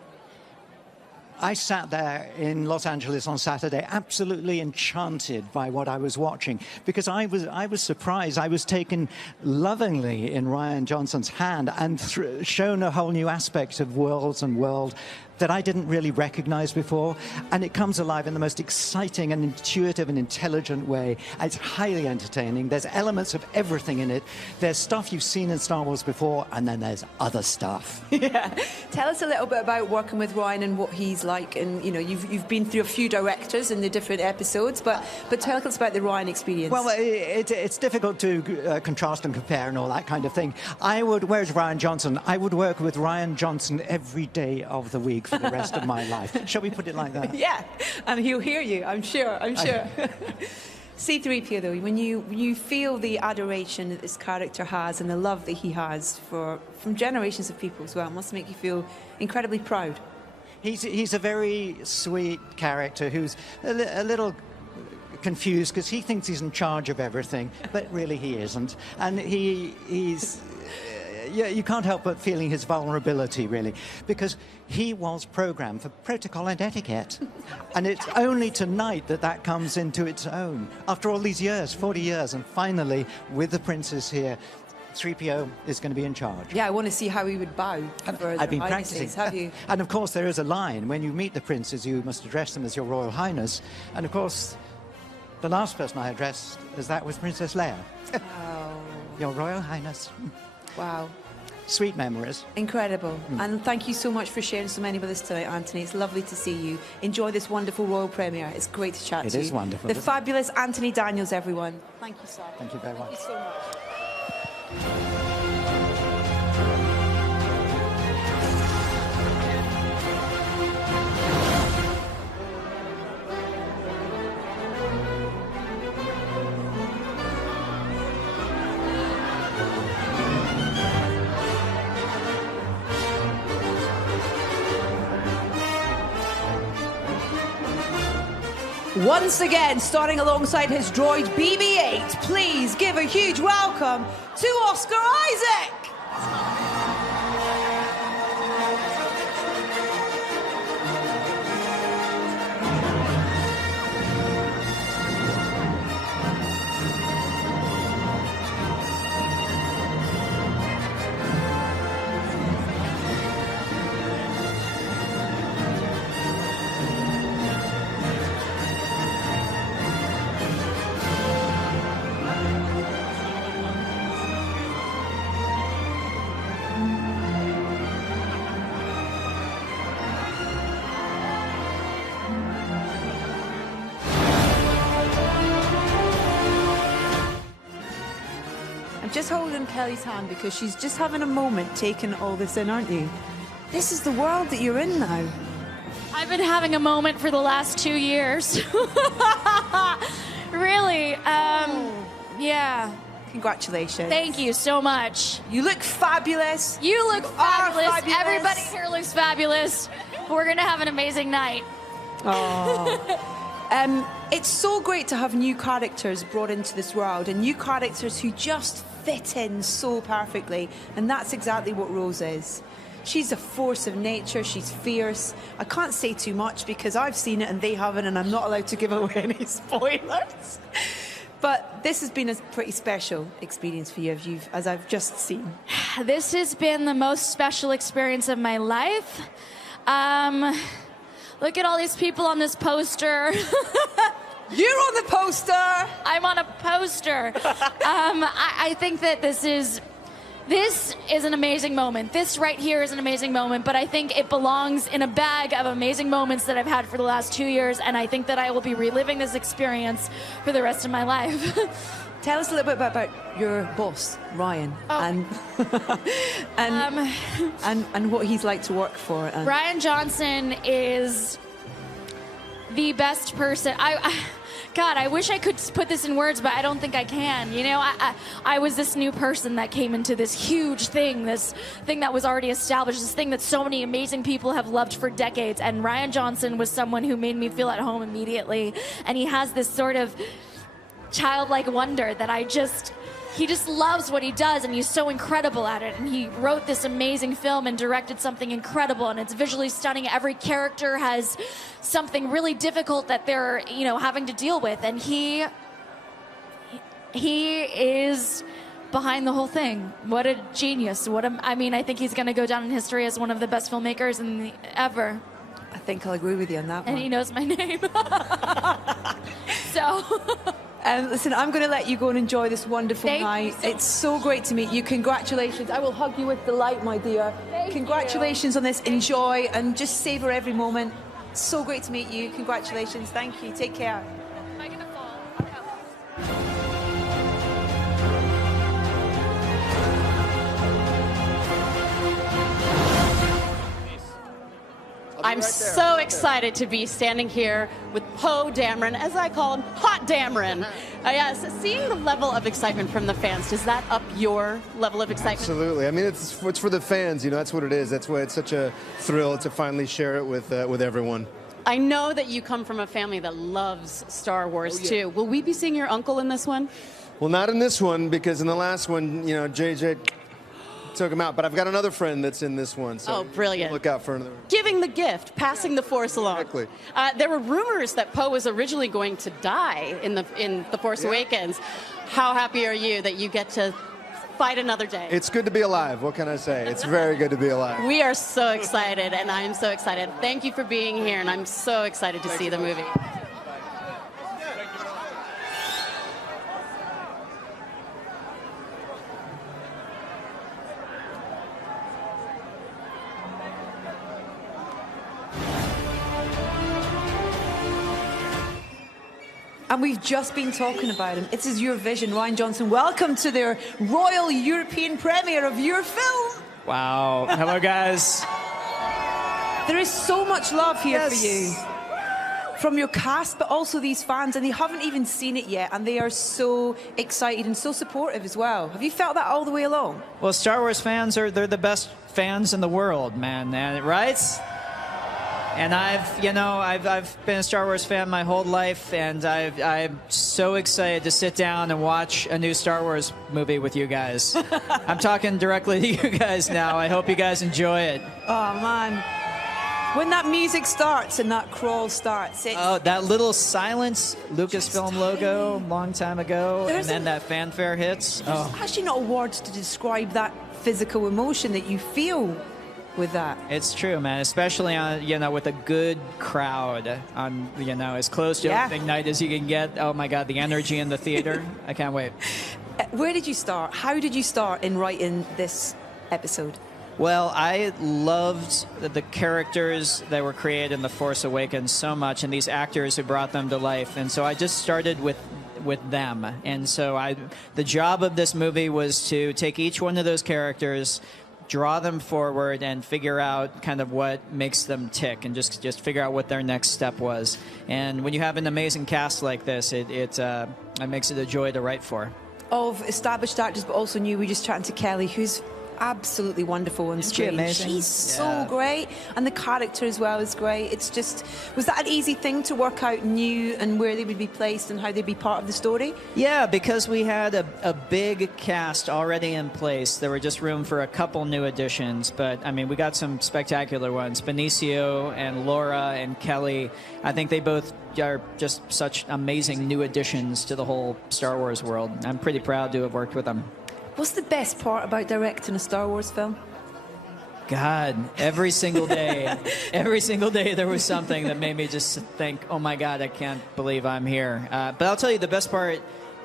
I sat there in Los Angeles on Saturday, absolutely enchanted by what I was watching, because I was surprised. I was taken lovingly in Rian Johnson's hand and shown a whole new aspect of worlds and world that I didn't really recognize before. And it comes alive in the most exciting and intuitive and intelligent way. It's highly entertaining. There's elements of everything in it. There's stuff you've seen in Star Wars before, and then there's other stuff. Yeah. Tell us a little bit about working with Rian and what he's like. And, you've been through a few directors in the different episodes, but tell us about the Rian experience. Well, it's difficult to contrast and compare and all that kind of thing. Where's Rian Johnson? I would work with Rian Johnson every day of the week for the rest of my life. Shall we put it like that? Yeah, and he'll hear you, I'm sure. C-3PO, though, when you feel the adoration that this character has and the love that he has from generations of people as well, it must make you feel incredibly proud. He's a very sweet character who's a little confused because he thinks he's in charge of everything, but really he isn't. And he's... you can't help but feeling his vulnerability, really, because he was programmed for protocol and etiquette. And it's only tonight that comes into its own. After all these years, 40 years, and finally, with the princess here, 3PO is going to be in charge. Yeah, I want to see how he would bow. I've been practicing. Have you? And of course, there is a line. When you meet the princes, you must address them as Your Royal Highness. And of course, the last person I addressed was Princess Leia. Wow. Your Royal Highness. Wow. Sweet memories. Incredible. And thank you so much for sharing so many with us tonight, Anthony. It's lovely to see you. Enjoy this wonderful royal premiere. It's great to chat to you. It is wonderful. The fabulous Anthony Daniels, everyone. Thank you, sir. Thank you very much. Thank you so much. Once again, starting alongside his droid BB-8, please give a huge welcome to Oscar Isaac! Just holding Kelly's hand because she's just having a moment taking all this in, aren't you? This is the world that you're in now. I've been having a moment for the last 2 years. Really, yeah. Congratulations. Thank you so much. You look fabulous. You look fabulous. Everybody here looks fabulous. We're going to have an amazing night. Oh. It's so great to have new characters brought into this world and new characters who just fit in so perfectly. And that's exactly what Rose is. She's a force of nature. She's fierce. I can't say too much because I've seen it and they haven't, and I'm not allowed to give away any spoilers. But this has been a pretty special experience for you, as I've just seen. This has been the most special experience of my life. Look at all these people on this poster. You're on the poster. I'm on a poster. I think that this is an amazing moment. This right here is an amazing moment, but I think it belongs in a bag of amazing moments that I've had for the last 2 years, and I think that I will be reliving this experience for the rest of my life. Tell us a little bit about your boss, Ryan, and what he's like to work for. Ryan Johnson is the best person. God, I wish I could put this in words, but I don't think I can. You know, I was this new person that came into this huge thing, this thing that was already established, this thing that so many amazing people have loved for decades. And Ryan Johnson was someone who made me feel at home immediately. And he has this sort of childlike wonder that he just loves what he does, and he's so incredible at it. And he wrote this amazing film and directed something incredible, and it's visually stunning. Every character has something really difficult that they're, you know, having to deal with, and he is behind the whole thing. What a genius! I mean, I think he's going to go down in history as one of the best filmmakers ever. I think I'll agree with you on that one. And he knows my name. So. Listen, I'm going to let you go and enjoy this wonderful night. It's so great to meet you. Congratulations. I will hug you with delight, my dear. Congratulations on this. Enjoy and just savor every moment. So great to meet you. Congratulations. Thank you. Take care. Am I going to fall? I'm so excited to be standing here with Poe Dameron, as I call him, Hot Dameron. Yes, seeing the level of excitement from the fans, does that up your level of excitement? Absolutely. I mean, it's for the fans, you know, that's what it is. That's why it's such a thrill to finally share it with everyone. I know that you come from a family that loves Star Wars, too. Will we be seeing your uncle in this one? Well, not in this one, because in the last one, you know, JJ took him out. But I've got another friend that's in this one. So brilliant. Look out for another one. Giving the gift, passing the Force along. Exactly. There were rumors that Poe was originally going to die in the Force Awakens. How happy are you that you get to fight another day? It's good to be alive. What can I say? It's very good to be alive. We are so excited, and I'm so excited. Thank you for being here, and I'm so excited to see the movie. And we've just been talking about him. This is your vision, Ryan Johnson. Welcome to their Royal European premiere of your film. Wow. Hello, guys. There is so much love here for you. From your cast, but also these fans, and they haven't even seen it yet, and they are so excited and so supportive as well. Have you felt that all the way along? Well, Star Wars fans they're the best fans in the world, man, right? And I've been a Star Wars fan my whole life, and I'm so excited to sit down and watch a new Star Wars movie with you guys. I'm talking directly to you guys now. I hope you guys enjoy it. Oh, man. When that music starts and that crawl starts, it's... Oh, that little silence Lucasfilm logo long time ago, and then that fanfare hits. There's actually not words to describe that physical emotion that you feel with that. It's true, man, especially on, with a good crowd on, as close to opening night as you can get. Oh my God, the energy in the theater. I can't wait. Where did you start? How did you start in writing this episode? Well, I loved the characters that were created in The Force Awakens so much, and these actors who brought them to life. And so I just started with them. And so the job of this movie was to take each one of those characters, draw them forward, and figure out kind of what makes them tick, and just figure out what their next step was. And when you have an amazing cast like this, it makes it a joy to write for. Of established actors, but also new. We just chatting to Kelly, who's absolutely wonderful on screen. Amazing? She's so great, and the character as well is great. It's just, was that an easy thing to work out new and where they would be placed and how they'd be part of the story? Yeah, because we had a big cast already in place. There were just room for a couple new additions, but I mean, we got some spectacular ones. Benicio and Laura and Kelly, I think they both are just such amazing new additions to the whole Star Wars world. I'm pretty proud to have worked with them. What's the best part about directing a Star Wars film? God, every single day there was something that made me just think, oh my God, I can't believe I'm here. But I'll tell you the best part,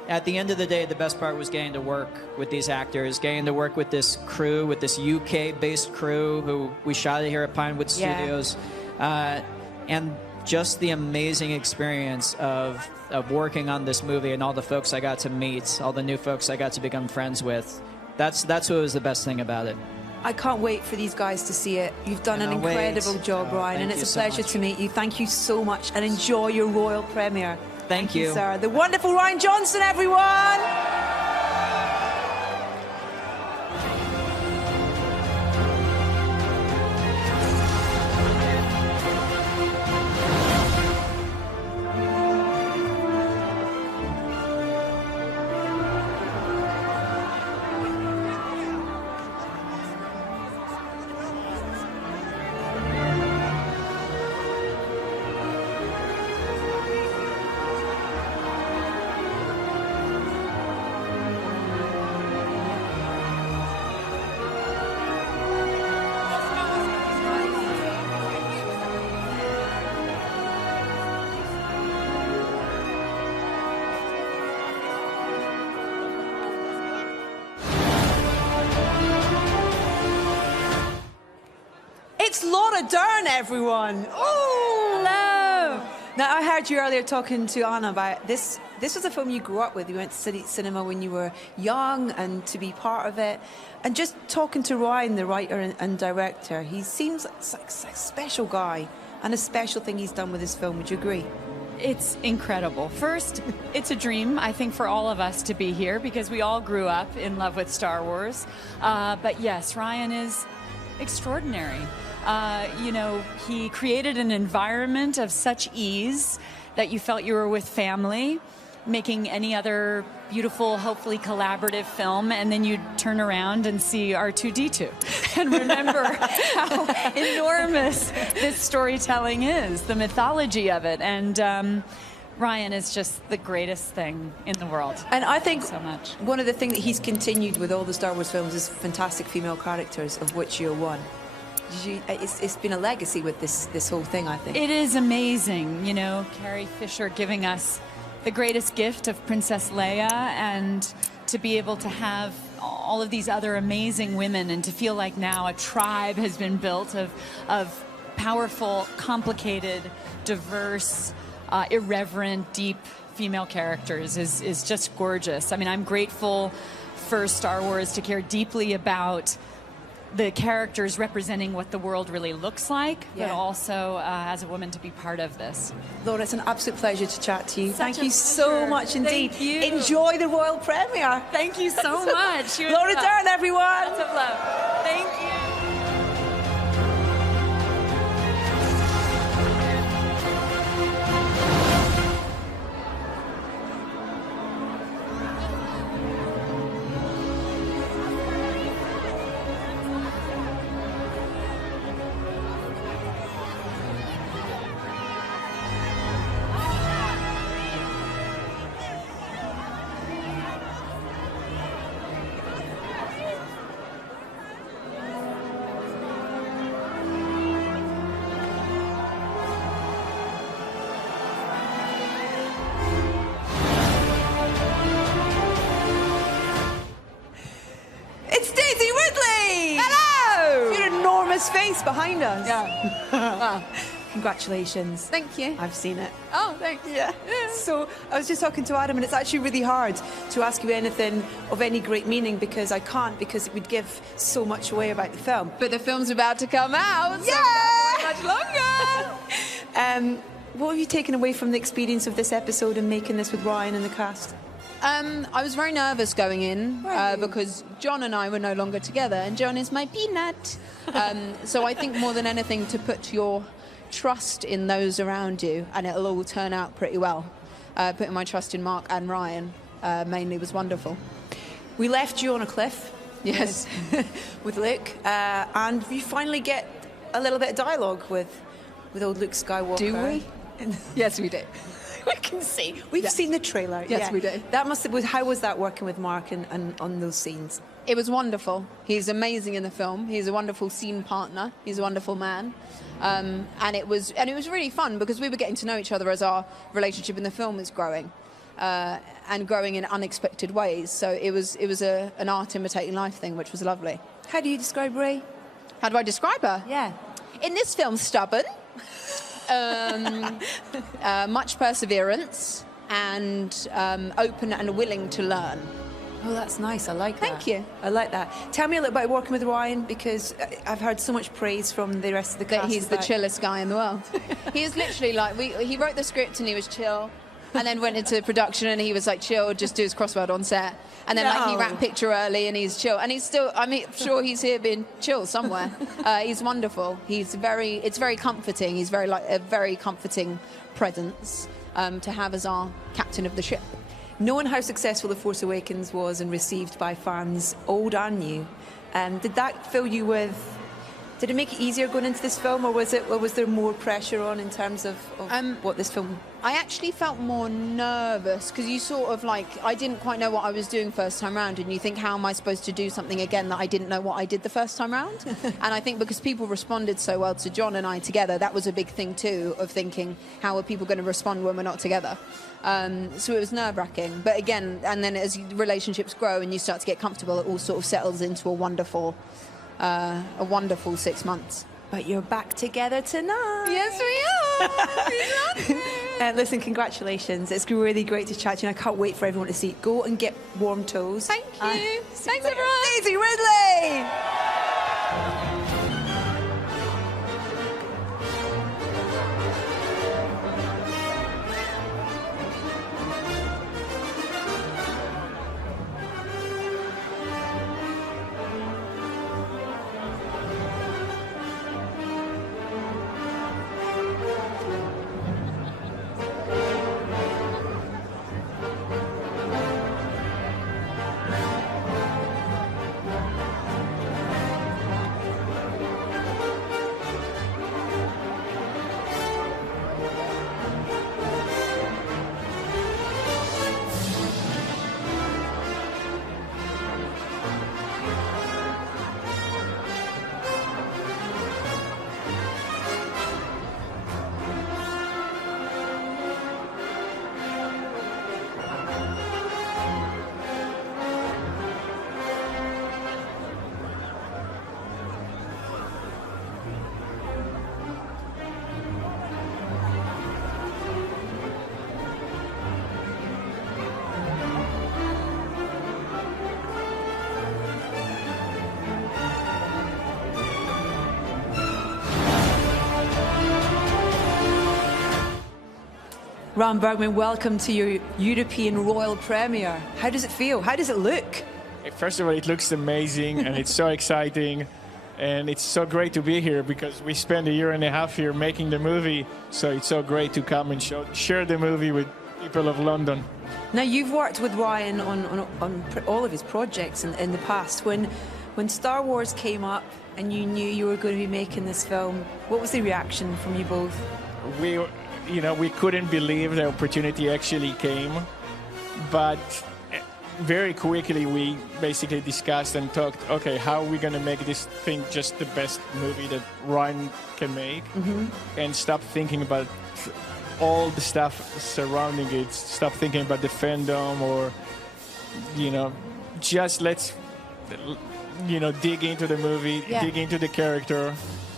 at the end of the day, the best part was getting to work with these actors, getting to work with this crew, with this UK-based crew who we shot it here at Pinewood Studios. And just the amazing experience of working on this movie and all the folks I got to meet, all the new folks I got to become friends with. That's what was the best thing about it. I can't wait for these guys to see it. You've done an incredible job, Ryan, and it's a pleasure to meet you. Thank you so much, and enjoy your royal premiere. Thank you, sir. The wonderful Ryan Johnson, everyone! Dern, everyone. Oh, hello. Now, I heard you earlier talking to Anna about this. This was a film you grew up with. You went to cinema when you were young, and to be part of it. And just talking to Ryan, the writer and director, he seems like a special guy, and a special thing he's done with this film. Would you agree? It's incredible. First, it's a dream, I think, for all of us to be here because we all grew up in love with Star Wars. But yes, Ryan is extraordinary. You know, he created an environment of such ease that you felt you were with family, making any other beautiful, hopefully collaborative film, and then you'd turn around and see R2-D2 and remember how enormous this storytelling is, the mythology of it. And Ryan is just the greatest thing in the world. And I think so much. One of the things that he's continued with all the Star Wars films is fantastic female characters, of which you're one. It's been a legacy with this whole thing, I think. It is amazing, you know, Carrie Fisher giving us the greatest gift of Princess Leia, and to be able to have all of these other amazing women, and to feel like now a tribe has been built of powerful, complicated, diverse, irreverent, deep female characters is just gorgeous. I mean, I'm grateful for Star Wars to care deeply about the characters representing what the world really looks like, but also as a woman to be part of this. Laura, it's an absolute pleasure to chat to you. Thank you so much indeed. Thank you. Enjoy the royal premiere. Thank you so much. Laura Dern, everyone. Lots of love. Thank you. Face behind us. Yeah. Congratulations. Thank you. I've seen it. Oh, thanks. Yeah. So I was just talking to Adam, and it's actually really hard to ask you anything of any great meaning because I can't, because it would give so much away about the film. But the film's about to come out. Yeah. So much longer. What have you taken away from the experience of this episode and making this with Ryan and the cast? I was very nervous going in because John and I were no longer together, and John is my peanut. So I think more than anything to put your trust in those around you, and it'll all turn out pretty well. Putting my trust in Mark and Ryan mainly was wonderful. We left you on a cliff. Yes. With Luke, and we finally get a little bit of dialogue with old Luke Skywalker. Do we? Yes, we do. we can see. We've seen the trailer. Yes, we do. That must have, how was that working with Mark and on those scenes? It was wonderful. He's amazing in the film. He's a wonderful scene partner. He's a wonderful man. And it was really fun because we were getting to know each other as our relationship in the film is growing. And growing in unexpected ways. So it was an art imitating life thing, which was lovely. How do you describe Ray? How do I describe her? Yeah. In this film, stubborn, much perseverance, and open and willing to learn. Oh, that's nice. I like that. Thank you. I like that. Tell me a little about working with Ryan, because I've heard so much praise from the rest of the cast. That he's the about... chillest guy in the world. He is literally like, he wrote the script and he was chill. And then went into production and he was like chill, just do his crossword on set. And then like he ran picture early and he's chill. And he's still, I mean, sure he's here being chill somewhere. He's wonderful. It's very comforting. He's very like a very comforting presence to have as our captain of the ship. Knowing how successful The Force Awakens was and received by fans, old and new, did that fill you with... Did it make it easier going into this film, or was there more pressure on in terms of what this film? I actually felt more nervous because you sort of like, I didn't quite know what I was doing first time round, and you think, how am I supposed to do something again that I didn't know what I did the first time round? And I think because people responded so well to John and I together, that was a big thing too, of thinking, how are people going to respond when we're not together? So it was nerve-wracking. But again, and then as relationships grow and you start to get comfortable, it all sort of settles into a wonderful 6 months. But you're back together tonight. Yes, we are. Listen, congratulations. It's really great to chat to you, and I can't wait for everyone to see it. Go and get warm toes. Thank you. Thanks, everyone. Daisy Ridley! Ron Bergman, welcome to your European Royal Premiere. How does it feel? How does it look? First of all, it looks amazing and it's so exciting. And it's so great to be here because we spent 1.5 years here making the movie. So it's so great to come and share the movie with people of London. Now, you've worked with Ryan on all of his projects in the past. When Star Wars came up and you knew you were going to be making this film, what was the reaction from you both? We couldn't believe the opportunity actually came, but very quickly we basically discussed and talked, okay, how are we going to make this thing just the best movie that Ryan can make, and stop thinking about all the stuff surrounding it, stop thinking about the fandom or, just let's, dig into the movie, dig into the character,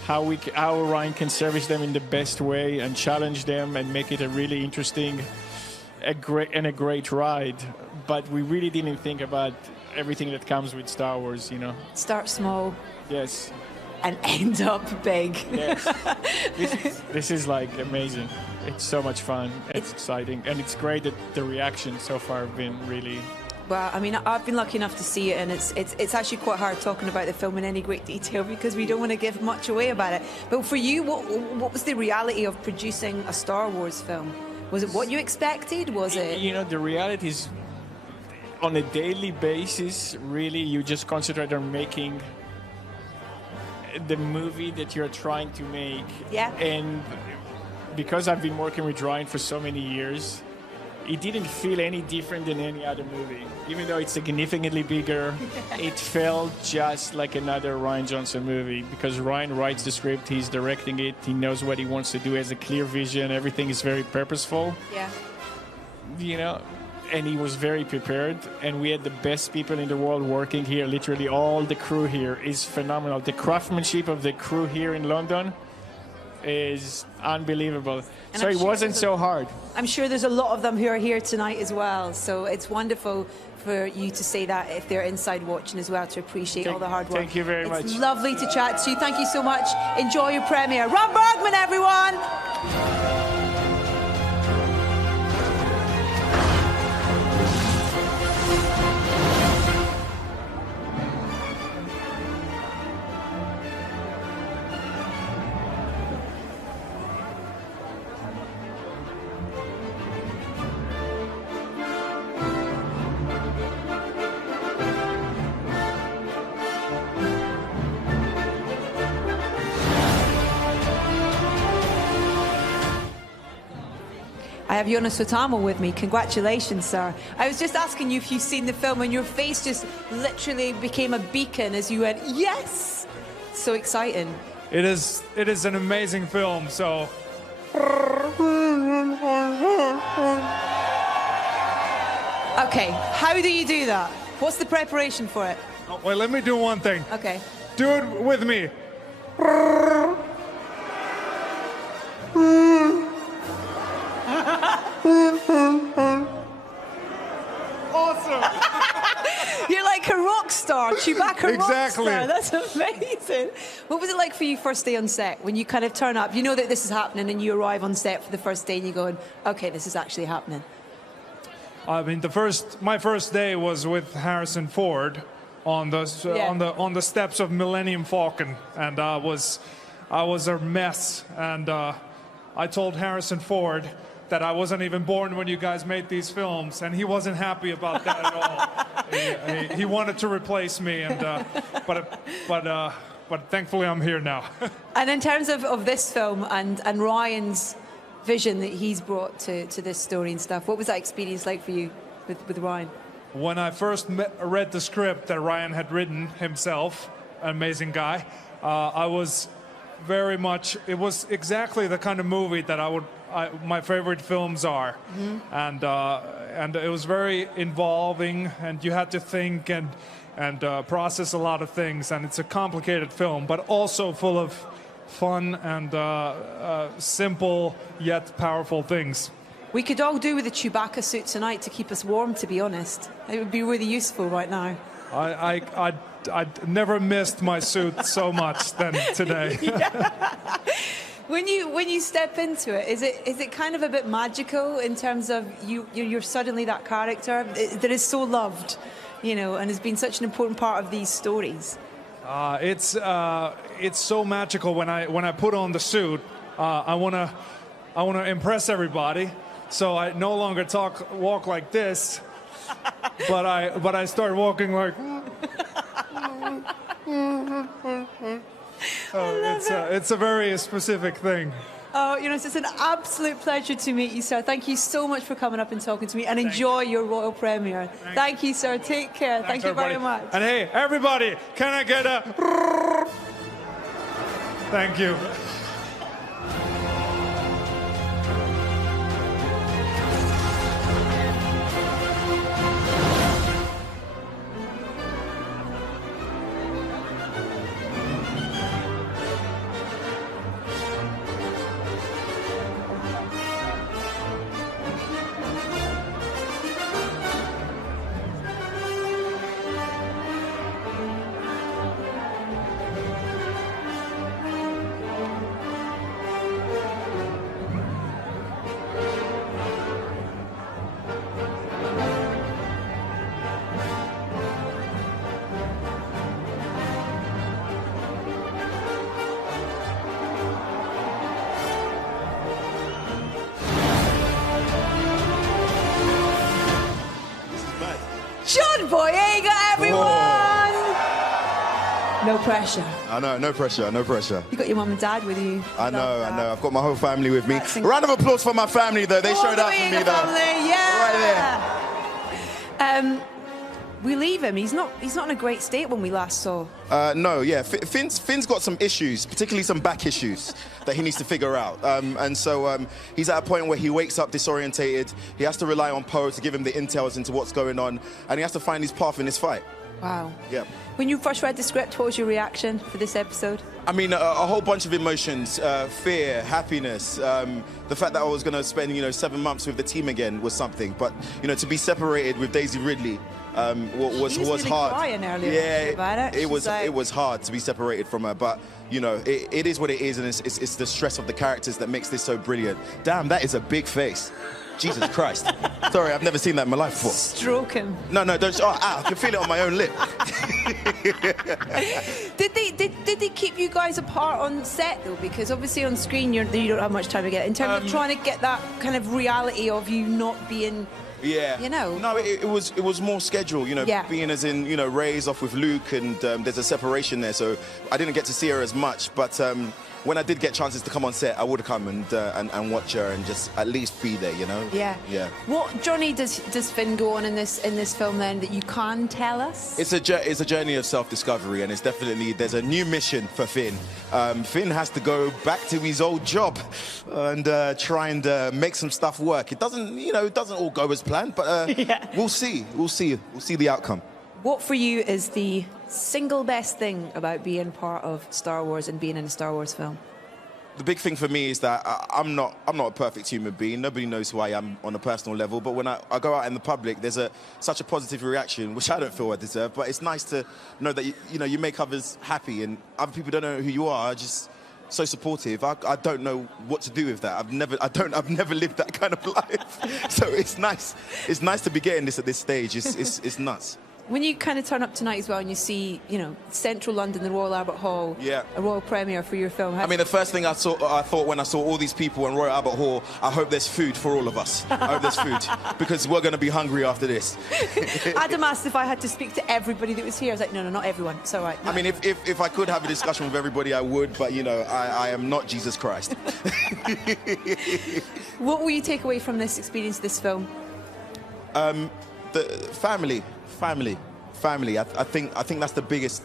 how Ryan can service them in the best way and challenge them and make it a really interesting, a great ride. But we really didn't think about everything that comes with Star Wars, Start small. Yes. And end up big. Yes. This is like amazing. It's so much fun. It's exciting. And it's great that the reaction so far have been really... Well, I mean, I've been lucky enough to see it, and it's actually quite hard talking about the film in any great detail because we don't want to give much away about it. But for you, what was the reality of producing a Star Wars film? Was it what you expected? Was it? The reality is, on a daily basis, really, you just concentrate on making the movie that you're trying to make. Yeah. And because I've been working with Ryan for so many years, it didn't feel any different than any other movie. Even though it's significantly bigger, it felt just like another Rian Johnson movie because Ryan writes the script, he's directing it, he knows what he wants to do, has a clear vision, everything is very purposeful. Yeah. You know, and he was very prepared, and we had the best people in the world working here. Literally all the crew here is phenomenal. The craftsmanship of the crew here in London is unbelievable. And so I'm it sure wasn't there's so hard. I'm sure there's a lot of them who are here tonight as well. So it's wonderful for you to say that if they're inside watching as well, to appreciate all the hard work. Thank you very much. It's lovely to chat to you. Thank you so much. Enjoy your premiere. Ron Bergman, everyone. I have Jonas Sotamo with me. Congratulations, sir. I was just asking you if you've seen the film, and your face just literally became a beacon as you went, yes! So exciting. It is an amazing film, so... Okay, how do you do that? What's the preparation for it? Oh, wait, let me do one thing. Okay. Do it with me. Awesome. You're like a rock star, Chewbacca Exactly. rock star. That's amazing. What was it like for you first day on set when you kind of turn up? You know that this is happening and you arrive on set for the first day and you're going, okay, this is actually happening. I mean, my first day was with Harrison Ford on the steps of Millennium Falcon, and I was a mess. And I told Harrison Ford that I wasn't even born when you guys made these films, and he wasn't happy about that at all. He wanted to replace me, and but thankfully I'm here now. And in terms of this film and Ryan's vision that he's brought to this story and stuff, what was that experience like for you with Ryan? When I first read the script that Ryan had written himself, an amazing guy, I was very much, it was exactly the kind of movie that my favorite films are. Mm-hmm. And it was very involving, and you had to think and process a lot of things, and it's a complicated film, but also full of fun and simple yet powerful things. We could all do with a Chewbacca suit tonight to keep us warm, to be honest. It would be really useful right now. I never missed my suit so much than today. When you step into it, is it kind of a bit magical in terms of you're suddenly that character that is so loved, you know, and has been such an important part of these stories? It's so magical when I put on the suit. I wanna impress everybody, so I no longer walk like this, but I start walking like. It's a very specific thing. Oh, you know, it's an absolute pleasure to meet you, sir. Thank you so much for coming up and talking to me, and enjoy your royal premiere. Thank you, sir. Take care. Thanks, Thank you very everybody. much. And hey, everybody, can I get a... Thank you. No pressure. I know, no pressure, no pressure. You got your mum and dad with you. I know. I've got my whole family with me. That's Round of applause for my family, though. They showed up for me, though. Family. Yeah. Right there. We leave him. He's not in a great state when we last saw. No, yeah. Finn's got some issues, particularly some back issues that he needs to figure out. And so he's at a point where he wakes up disorientated. He has to rely on Poe to give him the intels into what's going on, and he has to find his path in this fight. Wow. Yeah. When you first read the script, what was your reaction for this episode? I mean, a whole bunch of emotions, fear, happiness. The fact that I was going to spend, 7 months with the team again was something. But, to be separated with Daisy Ridley was really hard. Crying earlier Yeah, about it was hard to be separated from her. But, it is what it is, and it's the stress of the characters that makes this so brilliant. Damn, that is a big face. Jesus Christ. Sorry, I've never seen that in my life before. Stroke him. No, don't. I can feel it on my own lip. Did they keep you guys apart on set though? Because obviously on screen you don't have much time to get. In terms of trying to get that kind of reality of you not being. Yeah. No, it was more schedule, being as in, Ray's off with Luke, and there's a separation there, so I didn't get to see her as much, but when I did get chances to come on set, I would have come and watch her and just at least be there, Yeah. Yeah. What journey does Finn go on in this film then that you can tell us? It's a journey of self-discovery, and there's a new mission for Finn. Finn has to go back to his old job and try and make some stuff work. It doesn't all go as planned, but we'll see. We'll see the outcome. What for you is the single best thing about being part of Star Wars and being in a Star Wars film? The big thing for me is that I'm not a perfect human being. Nobody knows who I am on a personal level. But when I go out in the public, there's such a positive reaction, which I don't feel I deserve. But it's nice to know that you make others happy, and other people don't know who you are. Just so supportive. I don't know what to do with that. I've never lived that kind of life. So it's nice. It's nice to be getting this at this stage. It's nuts. When you kind of turn up tonight as well and you see, central London, the Royal Albert Hall, a royal premiere for your film. I mean, the first thing I thought when I saw all these people in Royal Albert Hall, I hope there's food for all of us. I hope there's food, because we're going to be hungry after this. Adam asked if I had to speak to everybody that was here. I was like, no, not everyone. It's all right. No. I mean, if I could have a discussion with everybody, I would, but, I am not Jesus Christ. What will you take away from this experience, this film? The family. I think that's the biggest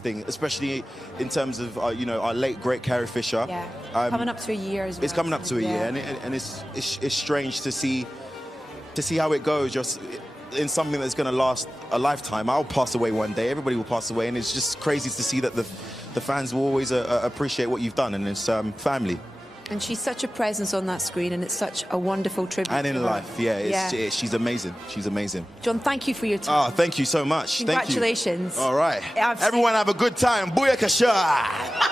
thing, especially in terms of our late great Carrie Fisher. Yeah, coming up to a year as well. It's coming up to a year, and it's strange to see how it goes. Just in something that's going to last a lifetime. I'll pass away one day. Everybody will pass away, and it's just crazy to see that the fans will always appreciate what you've done, and it's family. And she's such a presence on that screen, and it's such a wonderful tribute. And in life, she's amazing. She's amazing. John, thank you for your time. Oh, thank you so much. Congratulations. Thank you. All right. Everyone have a good time. Booyakasha!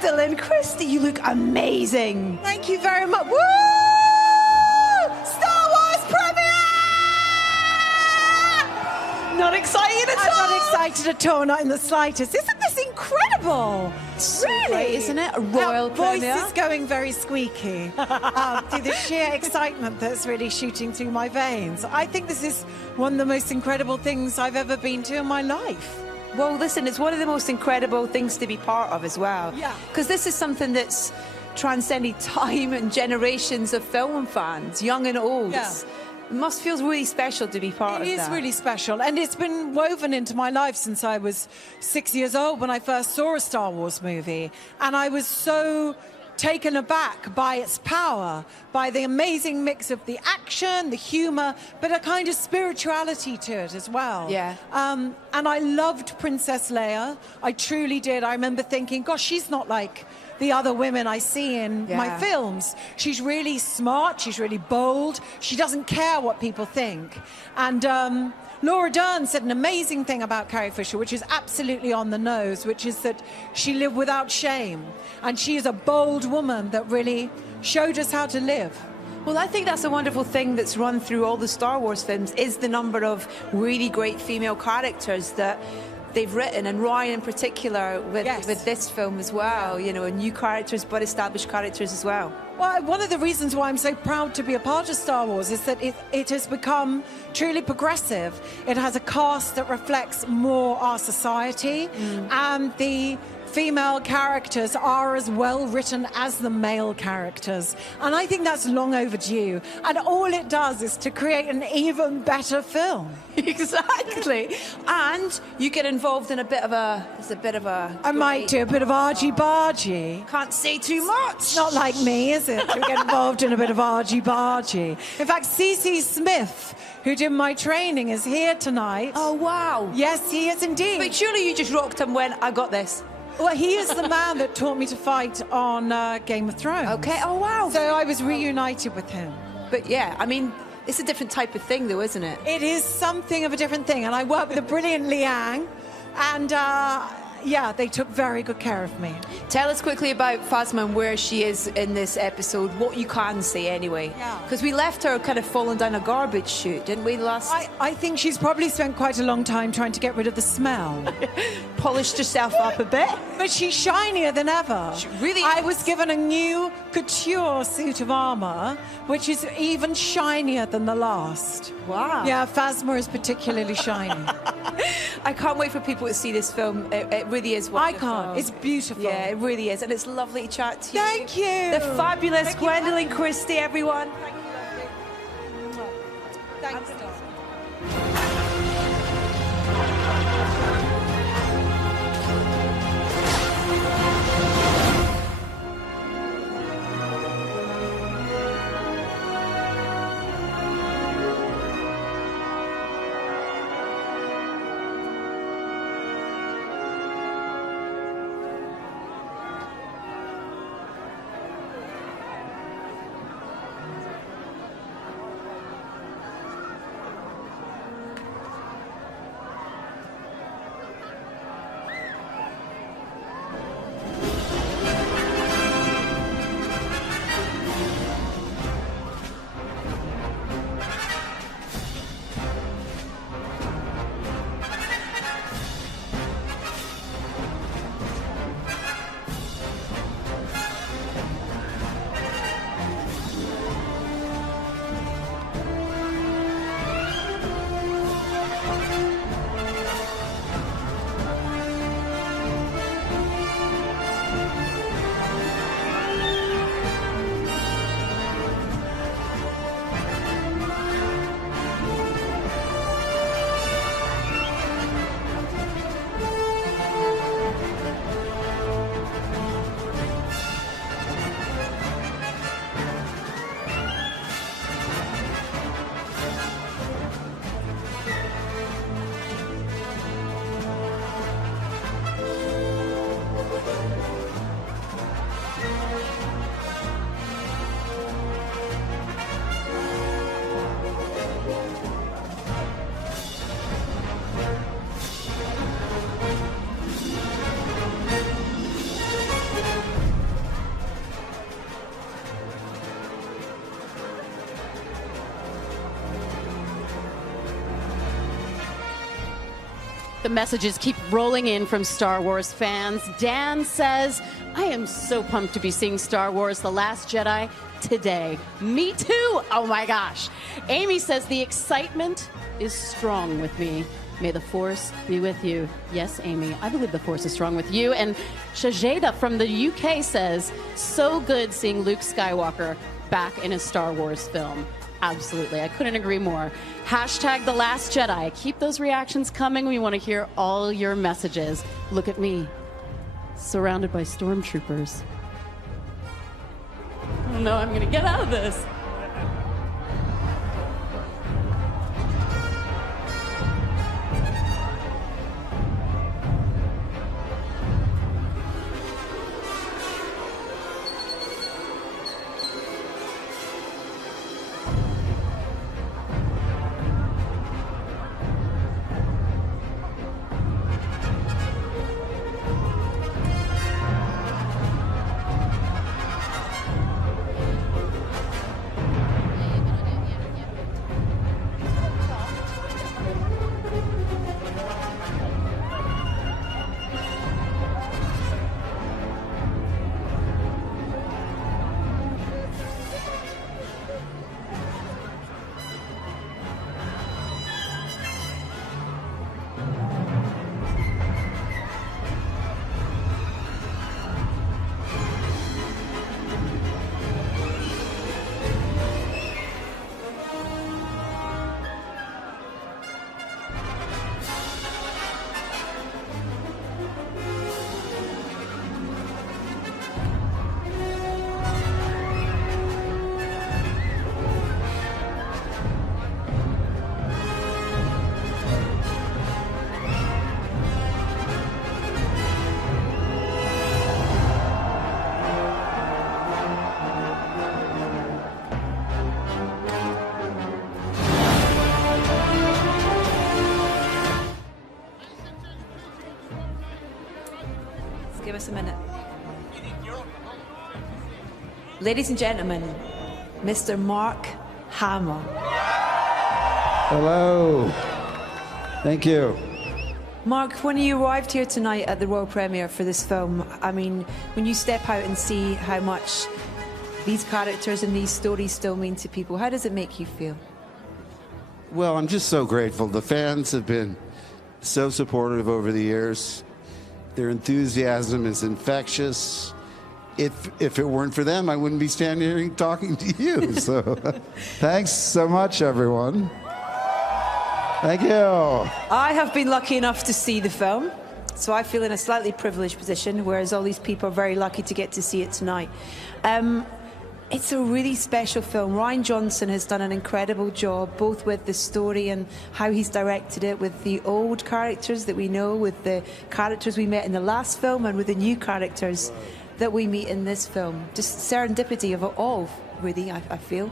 Gwendolyn Christie, you look amazing. Thank you very much. Woo! Star Wars premiere! Not excited at all? I'm not excited at all, not in the slightest. Isn't this incredible? Really? Isn't it? A royal premiere? Voice is going very squeaky through the sheer excitement that's really shooting through my veins. I think this is one of the most incredible things I've ever been to in my life. Well, listen, it's one of the most incredible things to be part of as well. Yeah. Because this is something that's transcended time and generations of film fans, young and old. Yeah. It must feel really special to be part of that. It is really special, and it's been woven into my life since I was 6 years old when I first saw a Star Wars movie, and I was so taken aback by its power, by the amazing mix of the action, the humor, but a kind of spirituality to it as well. Yeah. And I loved Princess Leia. I truly did. I remember thinking, gosh, she's not like the other women I see in my films. She's really smart, she's really bold, she doesn't care what people think. And Laura Dern said an amazing thing about Carrie Fisher, which is absolutely on the nose, which is that she lived without shame. And she is a bold woman that really showed us how to live. Well, I think that's a wonderful thing that's run through all the Star Wars films, is the number of really great female characters that they've written, and Ryan in particular with this film as well, you know, new characters but established characters as well. Well, one of the reasons why I'm so proud to be a part of Star Wars is that it has become truly progressive. It has a cast that reflects more our society, and the female characters are as well written as the male characters. And I think that's long overdue. And all it does is to create an even better film. Exactly. And you get involved in a bit of a... I might do a bit of argy-bargy. Can't say too much. It's not like me, is it? To get involved in a bit of argy-bargy. In fact, C.C. Smith, who did my training, is here tonight. Oh, wow. Yes, he is indeed. But surely you just rocked him when I got this. Well, he is the man that taught me to fight on Game of Thrones. Okay, oh wow. So I was reunited with him. But yeah, I mean, it's a different type of thing though, isn't it? It is something of a different thing. And I worked with the brilliant Liang. And yeah, they took very good care of me. Tell us quickly about Phasma and where she is in this episode, what you can say anyway. Yeah. Because we left her kind of falling down a garbage chute, didn't we, last... I think she's probably spent quite a long time trying to get rid of the smell. Polished herself up a bit. But she's shinier than ever. She really I is. was given a new couture suit of armor, which is even shinier than the last. Wow. Yeah, Phasma is particularly shiny. I can't wait for people to see this film. It really is wonderful. I can't. It's beautiful. Yeah, it really is. And it's lovely to chat to you. Thank you. The fabulous Gwendolyn Christie, everyone. Thanks, The messages keep rolling in from Star Wars fans. Dan says, I am so pumped to be seeing Star Wars The Last Jedi today. Me too. Oh my gosh. Amy says, the excitement is strong with me. May the Force be with you. Yes, Amy, I believe the Force is strong with you. And Shajeda from the UK says, so good seeing Luke Skywalker back in a Star Wars film. Absolutely, I couldn't agree more. Hashtag The Last Jedi. Keep those reactions coming. We want to hear all your messages. Look at me, surrounded by stormtroopers. Oh no, I'm gonna get out of this. Give us a minute. Ladies and gentlemen, Mr. Mark Hamill. Hello. Thank you. Mark, when you arrived here tonight at the Royal Premiere for this film, I mean, when you step out and see how much these characters and these stories still mean to people, how does it make you feel? Well, I'm just so grateful. The fans have been so supportive over the years. Their enthusiasm is infectious. If it weren't for them, I wouldn't be standing here talking to you. So thanks so much, everyone. Thank you. I have been lucky enough to see the film, so I feel in a slightly privileged position, whereas all these people are very lucky to get to see it tonight. It's a really special film. Rian Johnson has done an incredible job, both with the story and how he's directed it, with the old characters that we know, with the characters we met in the last film, and with the new characters that we meet in this film. Just serendipity of it all, really, I feel.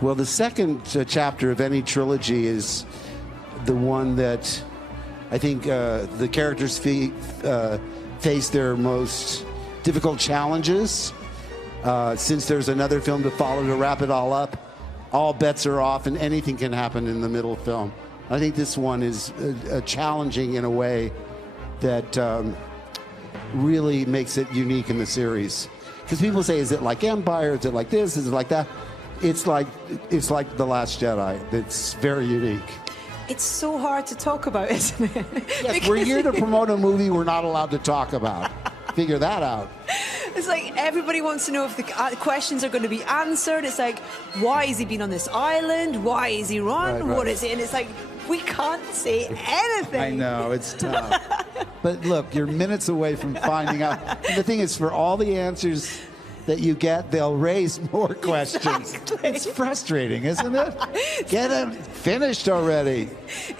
Well, the second chapter of any trilogy is the one that I think the characters face their most difficult challenges. Since there's another film to follow to wrap it all up, all bets are off and anything can happen in the middle film. I think this one is challenging in a way that really makes it unique in the series. Because people say, is it like Empire? Is it like this? Is it like that? It's like The Last Jedi. It's very unique. It's so hard to talk about, isn't it? Yes, we're here to promote a movie we're not allowed to talk about. Figure that out. It's like everybody wants to know if the questions are going to be answered. It's like, why has he been on this island? Why is he run? Right. What is it? And it's like, we can't say anything. I know, it's tough. But look, you're minutes away from finding out. And the thing is, for all the answers that you get, they'll raise more questions. Exactly. It's frustrating, isn't it? Get them finished already.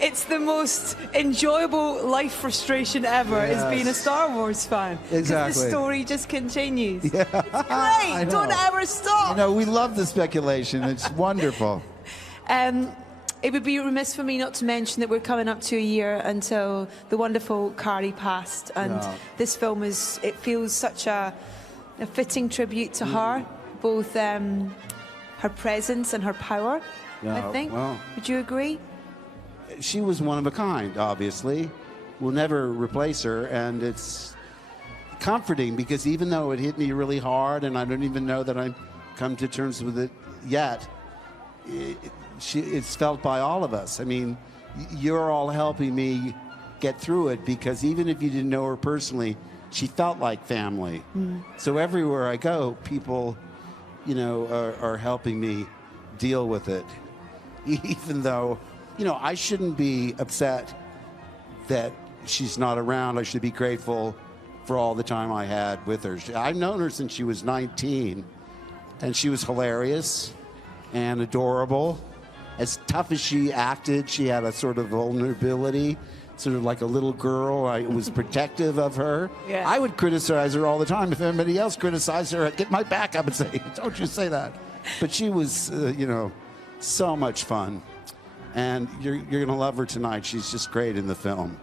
It's the most enjoyable life frustration ever, is being a Star Wars fan. Exactly. Because the story just continues. Yeah. It's great. Don't ever stop. You know, we love the speculation. It's wonderful. It would be remiss for me not to mention that we're coming up to a year until the wonderful Carrie passed. And this film it feels such a fitting tribute to her, both her presence and her power, I think. Well, would you agree? she was one of a kind, obviously. will never replace her, and it's comforting because even though it hit me really hard, and I don't even know that I've come to terms with it yet, it's felt by all of us. I mean, you're all helping me get through it because even if you didn't know her personally, she felt like family. So everywhere I go, people, are helping me deal with it. Even though, I shouldn't be upset that she's not around. I should be grateful for all the time I had with her. I've known her since she was 19, and she was hilarious and adorable. As tough as she acted, she had a sort of vulnerability, sort of like a little girl. I was protective of her. Yeah. I would criticize her all the time. If anybody else criticized her, I'd get my back up and say, don't you say that. But she was, so much fun. And you're going to love her tonight. She's just great in the film.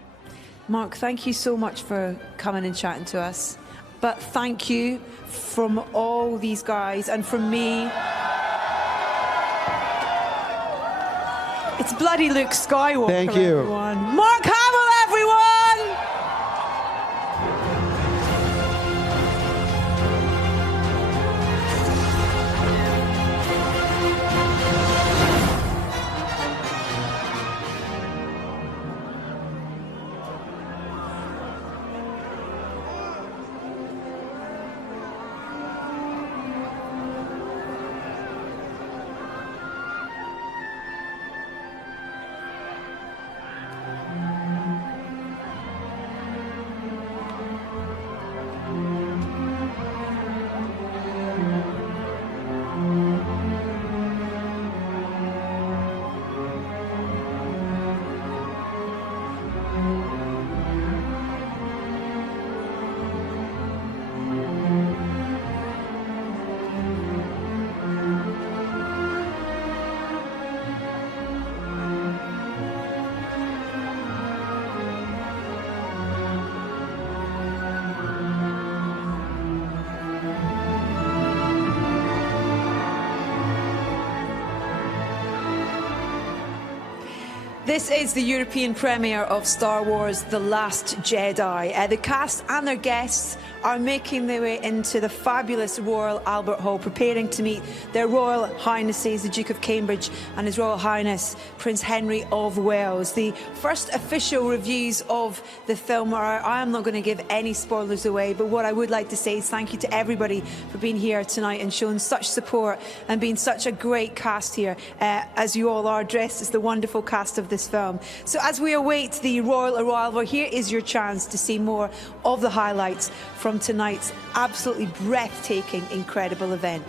Mark, thank you so much for coming and chatting to us. But thank you from all these guys and from me. It's bloody Luke Skywalker, Thank you. everyone. Mark Hamill, everyone! This is the European premiere of Star Wars The Last Jedi. The cast and their guests are making their way into the fabulous Royal Albert Hall, preparing to meet their Royal Highnesses, the Duke of Cambridge and His Royal Highness Prince Henry of Wales. The first official reviews of the film are out. I am not going to give any spoilers away, but what I would like to say is thank you to everybody for being here tonight and showing such support and being such a great cast here, as you all are dressed as the wonderful cast of this film. So as we await the royal arrival, here is your chance to see more of the highlights from tonight's absolutely breathtaking, incredible event.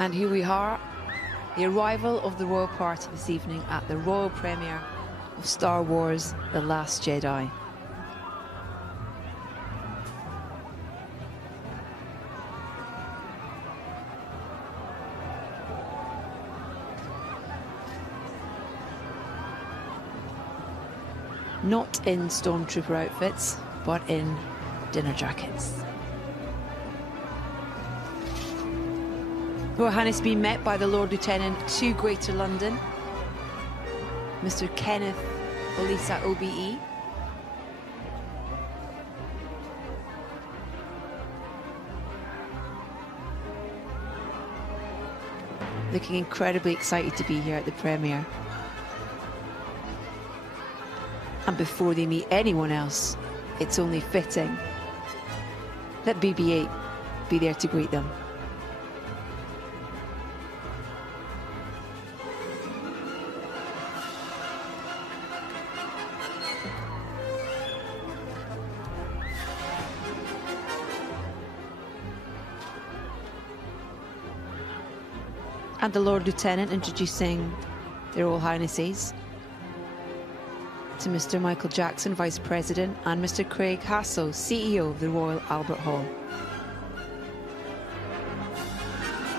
And here we are, the arrival of the royal party this evening at the royal premiere of Star Wars: The Last Jedi. Not in stormtrooper outfits, but in dinner jackets. Royal Highness being met by the Lord Lieutenant to Greater London, Mr. Kenneth Olisa OBE. Looking incredibly excited to be here at the premiere. And before they meet anyone else, it's only fitting that BB-8 be there to greet them. And the Lord Lieutenant introducing their Royal Highnesses to Mr. Michael Jackson, Vice President, and Mr. Craig Hassel, CEO of the Royal Albert Hall.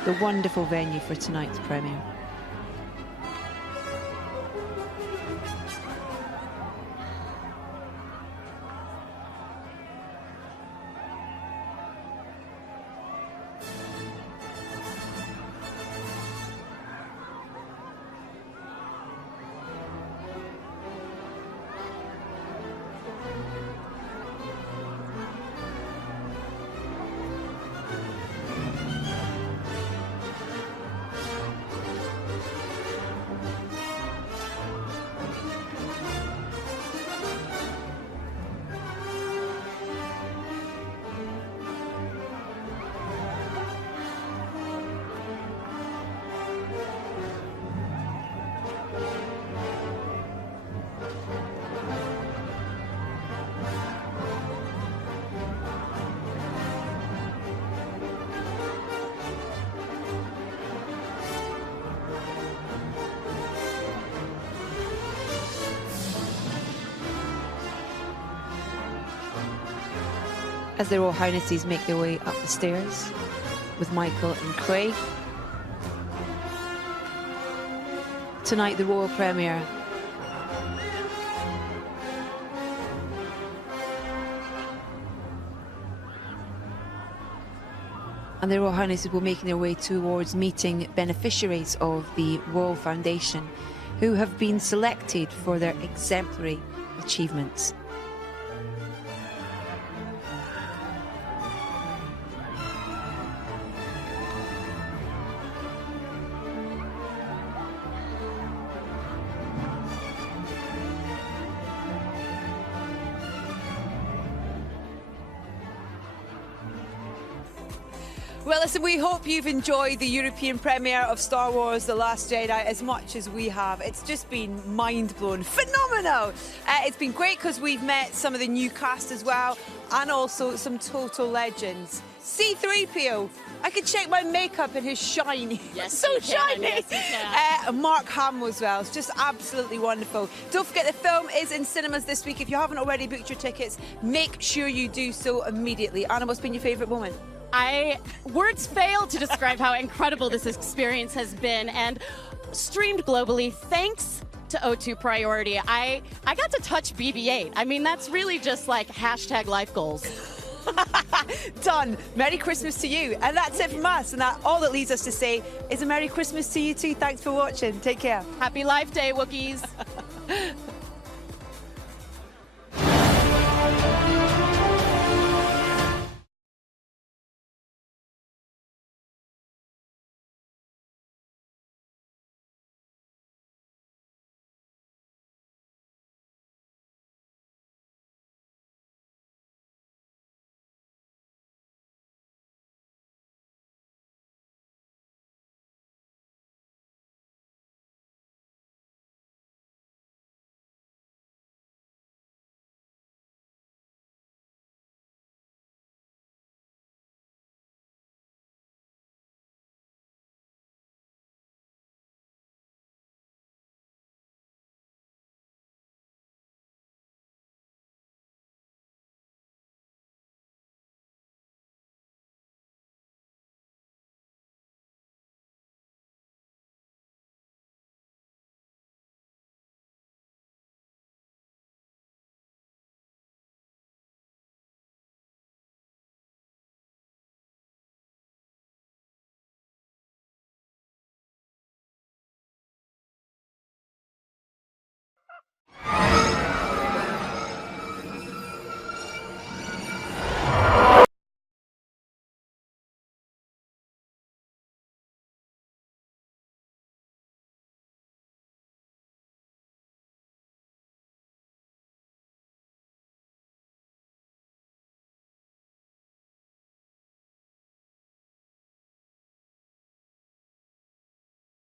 The wonderful venue for tonight's premiere. As their Royal Highnesses make their way up the stairs with Michael and Craig. Tonight, the royal premiere. And the Royal Highnesses will be making their way towards meeting beneficiaries of the Royal Foundation who have been selected for their exemplary achievements. Well, listen, we hope you've enjoyed the European premiere of Star Wars: The Last Jedi as much as we have. It's just been mind-blowing, phenomenal. It's been great because we've met some of the new cast as well, and also some total legends. C-3PO, I could check my makeup and his shiny. Yes, so you can. shiny. Yes, you can. Mark Hamill as well. It's just absolutely wonderful. Don't forget the film is in cinemas this week. If you haven't already booked your tickets, make sure you do so immediately. Anna, what's been your favourite moment? Words fail to describe how incredible this experience has been, and streamed globally thanks to O2 Priority. I got to touch BB-8. I mean, that's really just like hashtag life goals. Done. Merry Christmas to you. And that's it from us. And all that leaves us to say is a Merry Christmas to you too. Thanks for watching. Take care. Happy Life Day, Wookiees.